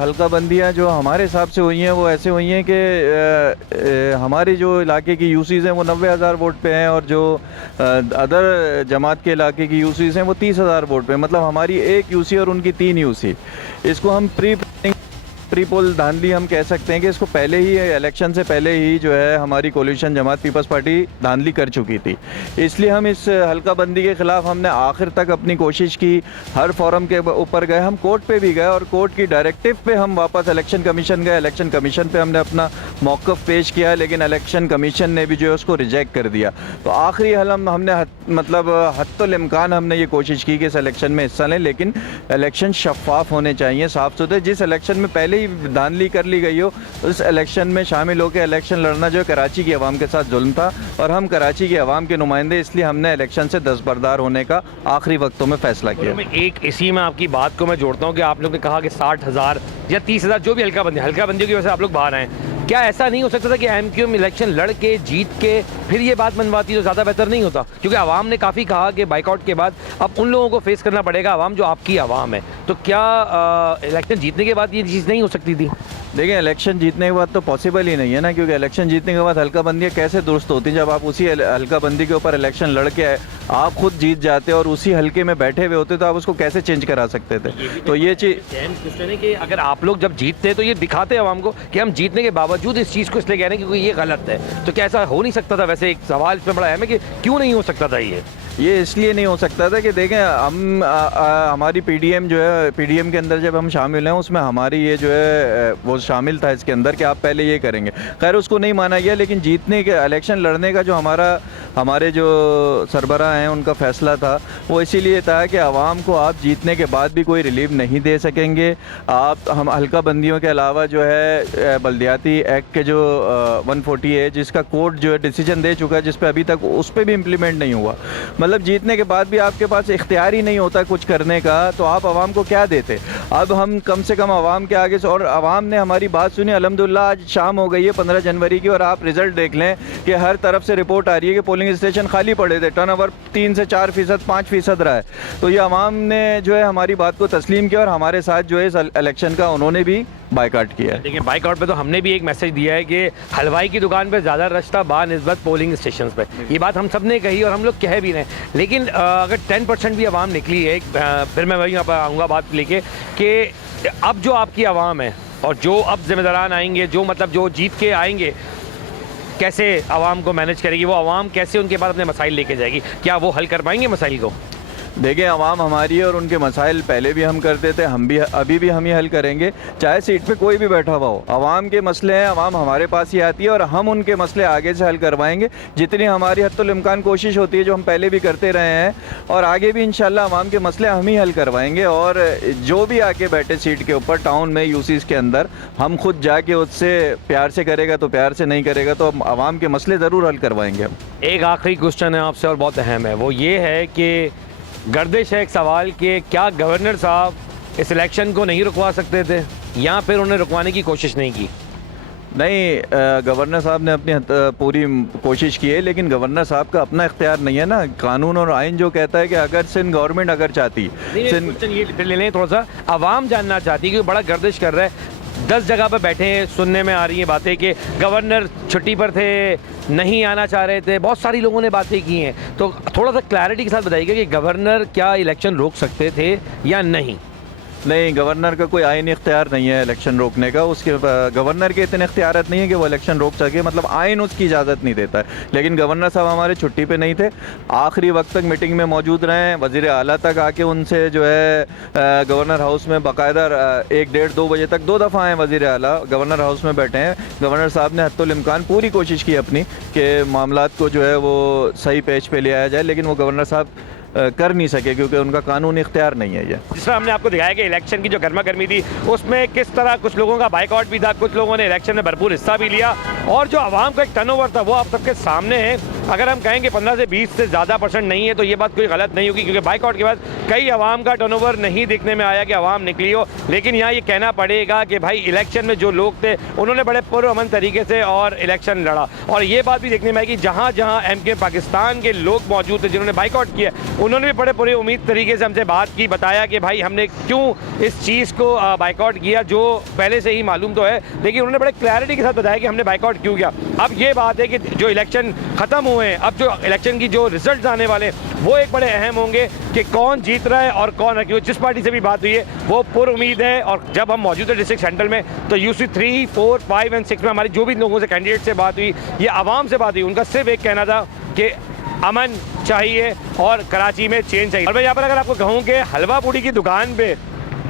हल्का बंदियाँ जो हमारे हिसाब से हुई हैं वो ऐसे हुई हैं कि हमारे जो इलाके की यूसीज़ हैं वो 90,000 वोट पे हैं, और जो अदर जमात के इलाके की यूसीज़ हैं वो 30,000 वोट पे। मतलब हमारी एक यूसी और उनकी 3 यूसी। इसको हम प्री पोल धांधली हम कह सकते हैं कि इसको पहले ही, इलेक्शन से पहले ही जो है हमारी कोलिशन जमात पीपल्स पार्टी धांधली कर चुकी थी। इसलिए हम इस हल्का बंदी के ख़िलाफ़ हमने आखिर तक अपनी कोशिश की, हर फोरम के ऊपर गए, हम कोर्ट पे भी गए, और कोर्ट की डायरेक्टिव पे हम वापस इलेक्शन कमीशन गए। इलेक्शन कमीशन पे हमने अपना मौक़िफ़ पेश किया, लेकिन इलेक्शन कमीशन ने भी जो है उसको रिजेक्ट कर दिया। तो आखिरी हल हमने मतलब हत्तुल इम्कान हमने ये कोशिश की कि इस इलेक्शन में हिस्सा लें, लेकिन इलेक्शन शफाफ होने चाहिए, साफ़ सुथरे। जिस इलेक्शन में पहले ही धांधली कर ली गई हो, उस इलेक्शन में शामिल होकर इलेक्शन लड़ना जो कराची की आवाम के साथ जुल्म था, और हम कराची की आवाम के नुमाइंदे, इसलिए हमने इलेक्शन से दस्तबरदार होने का आखिरी वक्तों में फ़ैसला किया। एक इसी में आपकी बात को मैं जोड़ता हूँ कि आप लोग ने कहा कि 60,000 या 30,000 जो भी हल्का बंदियों की वजह से आप लोग बाहर आए। क्या ऐसा नहीं हो सकता था कि एमक्यूएम इलेक्शन लड़ के जीत के फिर ये बात मनवाती तो ज़्यादा बेहतर नहीं होता? क्योंकि आवाम ने काफ़ी कहा कि बाइकआउट के बाद अब उन लोगों को फेस करना पड़ेगा, आवाम जो आपकी आवाम है। तो क्या इलेक्शन जीतने के बाद ये चीज़ नहीं हो सकती थी? देखिए, इलेक्शन जीतने के बाद तो पॉसिबल ही नहीं है ना, क्योंकि इलेक्शन जीतने के बाद हल्का बंदियाँ कैसे दुरुस्त होती? जब आप उसी हल्का बंदी के ऊपर इलेक्शन लड़ के आप खुद जीत जाते और उसी हल्के में बैठे हुए होते, तो आप उसको कैसे चेंज करा सकते थे? तो ये चीज़ कि अगर आप लोग जब जीतते तो ये दिखाते आवाम को कि हम जीतने के बावजूद इस चीज़ को इसलिए कह रहे हैं क्योंकि ये गलत है। तो क्या ऐसा हो नहीं सकता था? वैसे एक सवाल इसमें बड़ा अहम है कि क्यों नहीं हो सकता था ये इसलिए नहीं हो सकता था कि देखें, हम हमारी पीडीएम जो है, पीडीएम के अंदर जब हम शामिल हैं उसमें हमारी ये जो है वो शामिल था इसके अंदर कि आप पहले ये करेंगे। खैर, उसको नहीं माना गया, लेकिन जीतने के इलेक्शन लड़ने का जो हमारे जो सरबराह हैं उनका फ़ैसला था वो इसीलिए था कि आवाम को आप जीतने के बाद भी कोई रिलीफ नहीं दे सकेंगे। हम हल्का बंदियों के अलावा जो है बल्दियाती एक्ट के जो 140 है, जिसका कोर्ट जो है डिसीजन दे चुका है, जिस पे अभी तक उस पर भी इम्प्लीमेंट नहीं हुआ। मतलब जीतने के बाद भी आपके पास इख्तियार ही नहीं होता कुछ करने का, तो आप आवाम को क्या देते? अब हम कम से कम आवाम के आगे से, और आवाम ने हमारी बात सुनी। अल्हम्दुलिल्लाह आज शाम हो गई है 15 जनवरी की, और आप रिज़ल्ट देख लें कि हर तरफ से रिपोर्ट आ रही है कि पोलिंग स्टेशन खाली पड़े थे, टर्नओवर 3 से 4%, 5% रहा है। तो ये आवाम ने जो है हमारी बात को तस्लीम किया, और हमारे साथ जो है इस इलेक्शन का उन्होंने भी बाइकआउट किया है। देखिए, बाइकआउट पे तो हमने भी एक मैसेज दिया है कि हलवाई की दुकान पे ज़्यादा रश था बानिस्बत पोलिंग स्टेशन पे। ये बात हम सब ने कही और हम लोग कह भी रहे हैं, लेकिन अगर 10% भी आवाम निकली है, फिर मैं वही यहाँ पर आऊँगा बात लेके कि अब जो आपकी आवाम है और जो अब जिम्मेदारान आएंगे, जो मतलब जो जीत के आएंगे, कैसे आवाम को मैनेज करेगी? वो आवाम कैसे उनके बाद अपने मसाइल लेके जाएगी? क्या वो हल कर पाएंगे मसाइल को? देखिए, आवाम हमारी है और उनके मसाइल पहले भी हम करते थे, हम भी अभी भी हम ही हल करेंगे, चाहे सीट पे कोई भी बैठा हुआ हो। आवाम के मसले हैं, आवाम हमारे पास ही आती है और हम उनके मसले आगे से हल करवाएंगे। जितनी हमारी हद्दुल इम्कान कोशिश होती है, जो हम पहले भी करते रहे हैं और आगे भी इंशाल्लाह आवाम के मसले हम ही हल करवाएंगे। और जो भी आके बैठे सीट के ऊपर टाउन में, यूसीज़ के अंदर, हम खुद जाके उससे प्यार से करेगा तो प्यार से, नहीं करेगा तो हम आवाम के मसले ज़रूर हल करवाएंगे। हम एक आखिरी क्वेश्चन है आपसे और बहुत अहम है, वो ये है कि गर्दिश है एक सवाल के क्या गवर्नर साहब इस इलेक्शन को नहीं रुकवा सकते थे या फिर उन्हें रुकवाने की कोशिश नहीं की? नहीं, गवर्नर साहब ने अपनी पूरी कोशिश की है, लेकिन गवर्नर साहब का अपना इख्तियार नहीं है ना। कानून और आइन जो कहता है कि अगर सिंध गवर्नमेंट अगर चाहती, क्वेश्चन ये फिर ले लें थोड़ा सा, आवाम जानना चाहती है कि बड़ा गर्दिश कर रहा है, 10 जगह पर बैठे हैं, सुनने में आ रही हैं बातें कि गवर्नर छुट्टी पर थे, नहीं आना चाह रहे थे, बहुत सारी लोगों ने बातें की हैं। तो थोड़ा सा क्लैरिटी के साथ बताइएगा कि गवर्नर क्या इलेक्शन रोक सकते थे या नहीं? नहीं, गवर्नर का कोई आईनी इख्तियार नहीं है इलेक्शन रोकने का। उसके गवर्नर के इतने इख्तियारत नहीं है कि वो इलेक्शन रोक सके, मतलब आइन उसकी इजाज़त नहीं देता है। लेकिन गवर्नर साहब हमारे छुट्टी पे नहीं थे, आखिरी वक्त तक मीटिंग में मौजूद रहे। वज़ीर आला तक आके उनसे जो है गवर्नर हाउस में बाकायदा 1, 1:30, 2 बजे तक 2 दफ़ा आए वज़ीर आला, गवर्नर हाउस में बैठे हैं। गवर्नर साहब ने हद्दुल इम्कान पूरी कोशिश की अपनी कि मामलात को जो है वो सही पेज पे ले आया जाए, लेकिन वो गवर्नर साहब कर नहीं सके क्योंकि उनका कानूनी इख्तियार नहीं है। ये जिस तरह हमने आपको दिखाया कि इलेक्शन की जो गर्मा गर्मी थी उसमें किस तरह कुछ लोगों का बाइकआउट भी था, कुछ लोगों ने इलेक्शन में भरपूर हिस्सा भी लिया और जो आवाम का एक टर्नओवर था वो आप सबके सामने है। अगर हम कहें कि 15 से 20 से ज़्यादा % नहीं है तो ये बात कोई गलत नहीं होगी, क्योंकि बाइकआउट के बाद कई आवाम का टर्नओवर नहीं देखने में आया कि आवाम निकली हो। लेकिन यहाँ ये कहना पड़ेगा कि भाई इलेक्शन में जो लोग थे उन्होंने बड़े पुरअमन तरीके से और इलेक्शन लड़ा। और ये बात भी देखने में आई कि जहाँ जहाँ MK पाकिस्तान के लोग मौजूद थे जिन्होंने बाइकआउट किया, उन्होंने भी बड़े पूरे उम्मीद तरीके से हमसे बात की, बताया कि भाई हमने क्यों इस चीज़ को बाइकआउट किया, जो पहले से ही मालूम तो है, लेकिन उन्होंने बड़े क्लैरिटी के साथ बताया कि हमने बाइकआउट क्यों किया। अब ये बात है कि जो इलेक्शन ख़त्म हुए हैं, अब जो इलेक्शन की जो रिजल्ट आने वाले वो एक बड़े अहम होंगे कि कौन जीत रहा है और कौन है। क्योंकि जिस पार्टी से भी बात हुई है वो पुर उम्मीद है। और जब हम मौजूद है डिस्ट्रिक्ट सेंट्रल में तो UC 3, 4, 5 और 6 में हमारी जो भी लोगों से कैंडिडेट से बात हुई, ये आवाम से बात हुई, उनका सिर्फ एक कहना था कि अमन चाहिए और कराची में चेंज चाहिए। और मैं यहाँ पर अगर आपको कहूँ कि हलवा पूड़ी की दुकान पे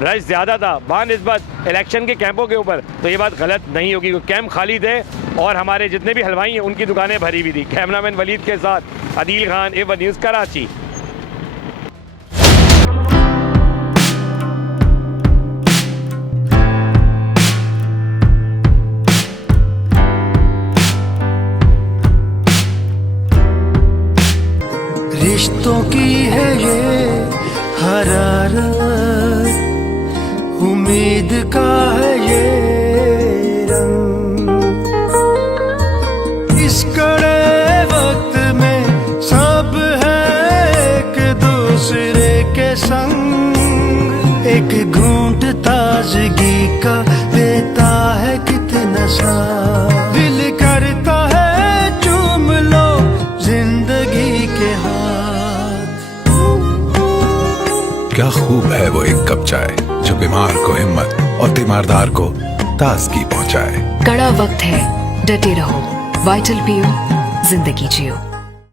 रश ज़्यादा था बानिस्बत इलेक्शन के कैंपों के ऊपर, तो ये बात गलत नहीं होगी क्योंकि कैंप खाली थे और हमारे जितने भी हलवाई हैं उनकी दुकानें भरी हुई थी। कैमरामैन वलीद के साथ आदिल खान, A1 न्यूज़, कराची। रिश्तों की है ये हरारत, उम्मीद का है ये रंग, इस कड़े वक्त में सब है एक दूसरे के संग, एक घूंट ताजगी का देता है कितना सा, दिल करता है चूम लो जिंदगी के हाथ। क्या खूब है वो एक कप चाय जो बीमार को हिम्मत और तीमारदार को ताजगी पहुंचाए। कड़ा वक्त है, डटे रहो, वाइटल पियो, जिंदगी जियो।